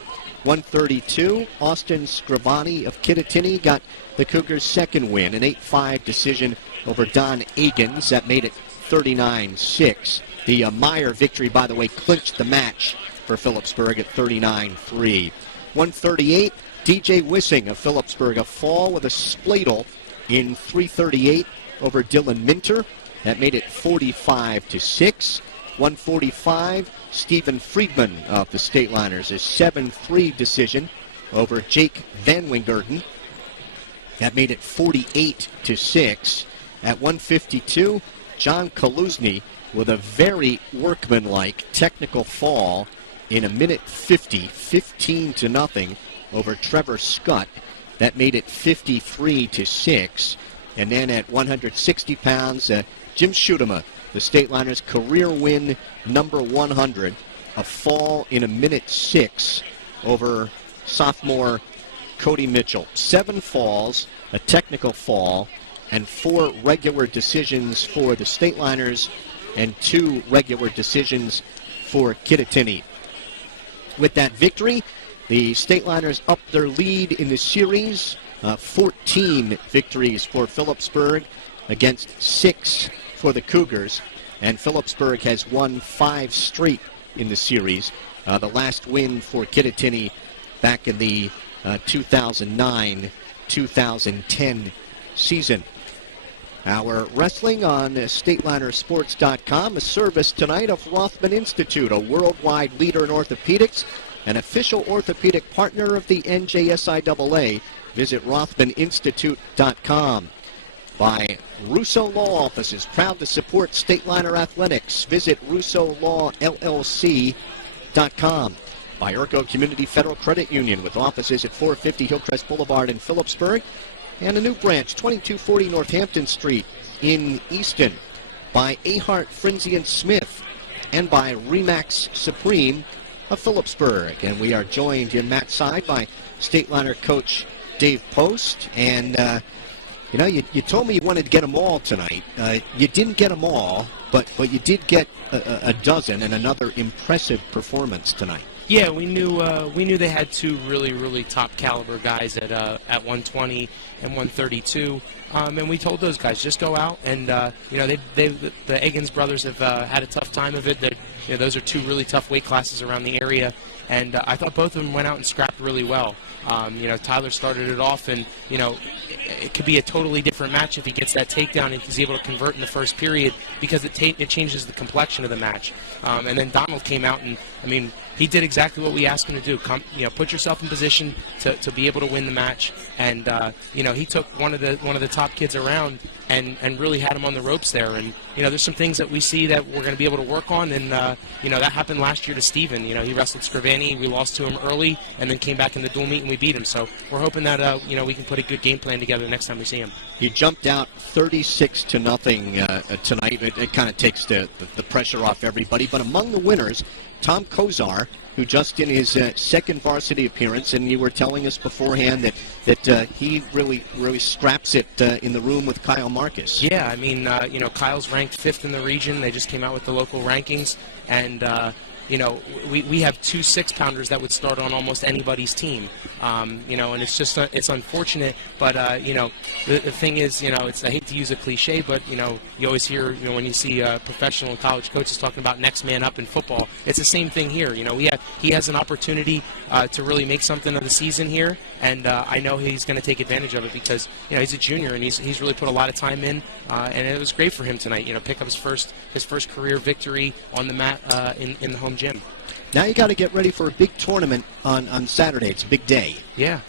132, Austin Scrivani of Kittatinny got the Cougars' second win, an 8-5 decision over Don Agins. That made it 39-6. The Meyer victory, by the way, clinched the match for Phillipsburg at 39-3. 138, DJ Wissing of Phillipsburg, a fall with a spladle in 3:38 over Dylan Minter. That made it 45-6. 145, Stephen Friedman of the Stateliners, a 7-3 decision over Jake Van Wingerden. That made it 48-6. At 152, John Kaluzny with a very workmanlike technical fall in a minute 50, 15-0 over Trevor Scott. That made it 53-6. And then at 160 pounds, Jim Schutema, the Stateliners' career win number 100, a fall in a minute 6 over sophomore Cody Mitchell. 7 falls, a technical fall, and 4 regular decisions for the Stateliners and 2 regular decisions for Kittatinny. With that victory, the Stateliners up their lead in the series. 14 victories for Phillipsburg against 6 for the Cougars, and Phillipsburg has won 5 straight in the series. The last win for Kittatinny back in the 2009-2010 season. Our wrestling on StatelinerSports.com, a service tonight of Rothman Institute, a worldwide leader in orthopedics, an official orthopedic partner of the NJSIAA. Visit RothmanInstitute.com. By Russo Law Offices, proud to support Stateliner Athletics. Visit RussoLawLLC.com. By Urco Community Federal Credit Union, with offices at 450 Hillcrest Boulevard in Phillipsburg, and a new branch, 2240 Northampton Street in Easton. By Ahart, Frenzy & Smith, and by Remax Supreme of Phillipsburg. And we are joined in Matt's side by Stateliner coach Dave Post. And you told me you wanted to get them all tonight. You didn't get them all, but you did get a dozen, and another impressive performance tonight. Yeah, we knew they had 2 really, really top caliber guys at 120 and 132, and we told those guys, just go out and the Eggins brothers have had a tough time of it. Those are 2 really tough weight classes around the area, and I thought both of them went out and scrapped really well. Tyler started it off, and it could be a totally different match if he gets that takedown and he's able to convert in the first period, because it changes the complexion of the match. And then Donald came out, and he did exactly what we asked him to do. Put yourself in position to be able to win the match, and he took one of the top kids around and really had him on the ropes there. And there's some things that we see that we're going to be able to work on, and that happened last year to Steven. He wrestled Scrivani, we lost to him early, and then came back in the dual meet and we beat him. So we're hoping that we can put a good game plan together next time we see him. He jumped out 36-0 tonight. It kind of takes the pressure off everybody. But among the winners, Tom Kozar, who just in his second varsity appearance, and you were telling us beforehand that he really scraps it in the room with Kyle Marcus. Yeah, Kyle's ranked 5th in the region. They just came out with the local rankings, and we have 2 6-pounders that would start on almost anybody's team. And it's just it's unfortunate, but the thing is, I hate to use a cliche, but you always hear, when you see professional college coaches talking about next man up in football, it's the same thing here. He has an opportunity to really make something of the season here, and I know he's going to take advantage of it, because he's a junior and he's really put a lot of time in, and it was great for him tonight. Pick up his first career victory on the mat in the home gym. Now you got to get ready for a big tournament on Saturday. It's a big day. Yeah,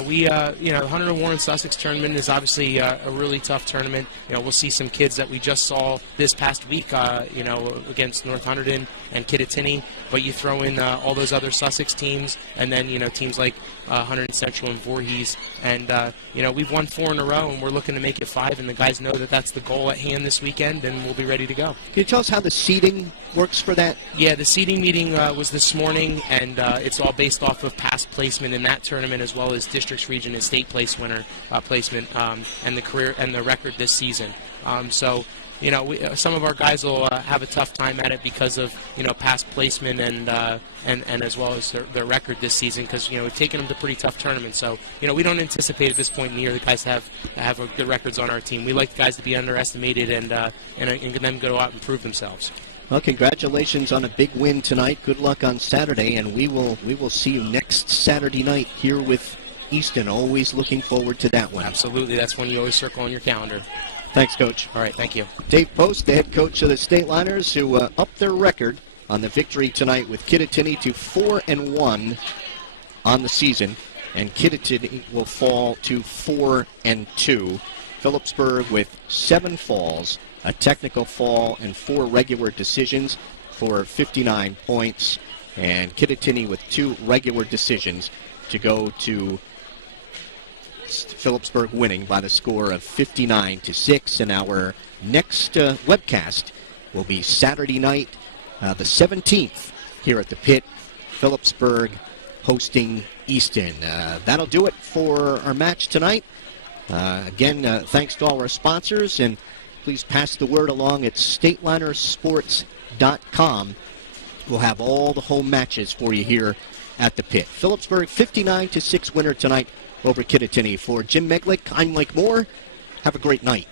we the Hunter Warren Sussex tournament is obviously a really tough tournament. We'll see some kids that we just saw this past week, against North Hunterdon and Kittatinny. But you throw in all those other Sussex teams, and then teams like Hunterdon Central and Voorhees, and we've won 4 in a row, and we're looking to make it 5. And the guys know that that's the goal at hand this weekend, and we'll be ready to go. Can you tell us how the seeding works for that? Yeah, the seeding meeting was this morning, and it's all based off of past placement in that tournament, as well as districts, region, and state place winner placement, and the career and the record this season. Some of our guys will have a tough time at it because of past placement and as well as their record this season, because we've taken them to pretty tough tournaments. So we don't anticipate at this point in the year the guys have good records on our team. We like the guys to be underestimated and them go out and prove themselves. Well, congratulations on a big win tonight. Good luck on Saturday, and we will see you next Saturday night here with Easton. Always looking forward to that one. Absolutely. That's one you always circle on your calendar. Thanks, Coach. All right, thank you. Dave Post, the head coach of the Stateliners, who upped their record on the victory tonight with Kittatinny to 4-1 on the season, and Kittatinny will fall to 4-2. Phillipsburg with 7 falls, a technical fall, and 4 regular decisions for 59 points, and Kittatinny with 2 regular decisions to go to Phillipsburg winning by the score of 59-6. And our next webcast will be Saturday night, the 17th, here at the Pit. Phillipsburg hosting Easton. That'll do it for our match tonight. Again, thanks to all our sponsors, and please pass the word along at STATELINERsports.com. We'll have all the home matches for you here at the Pit. Phillipsburg 59-6 winner tonight over Kittatinny. For Jim Meglick, I'm Mike Moore. Have a great night.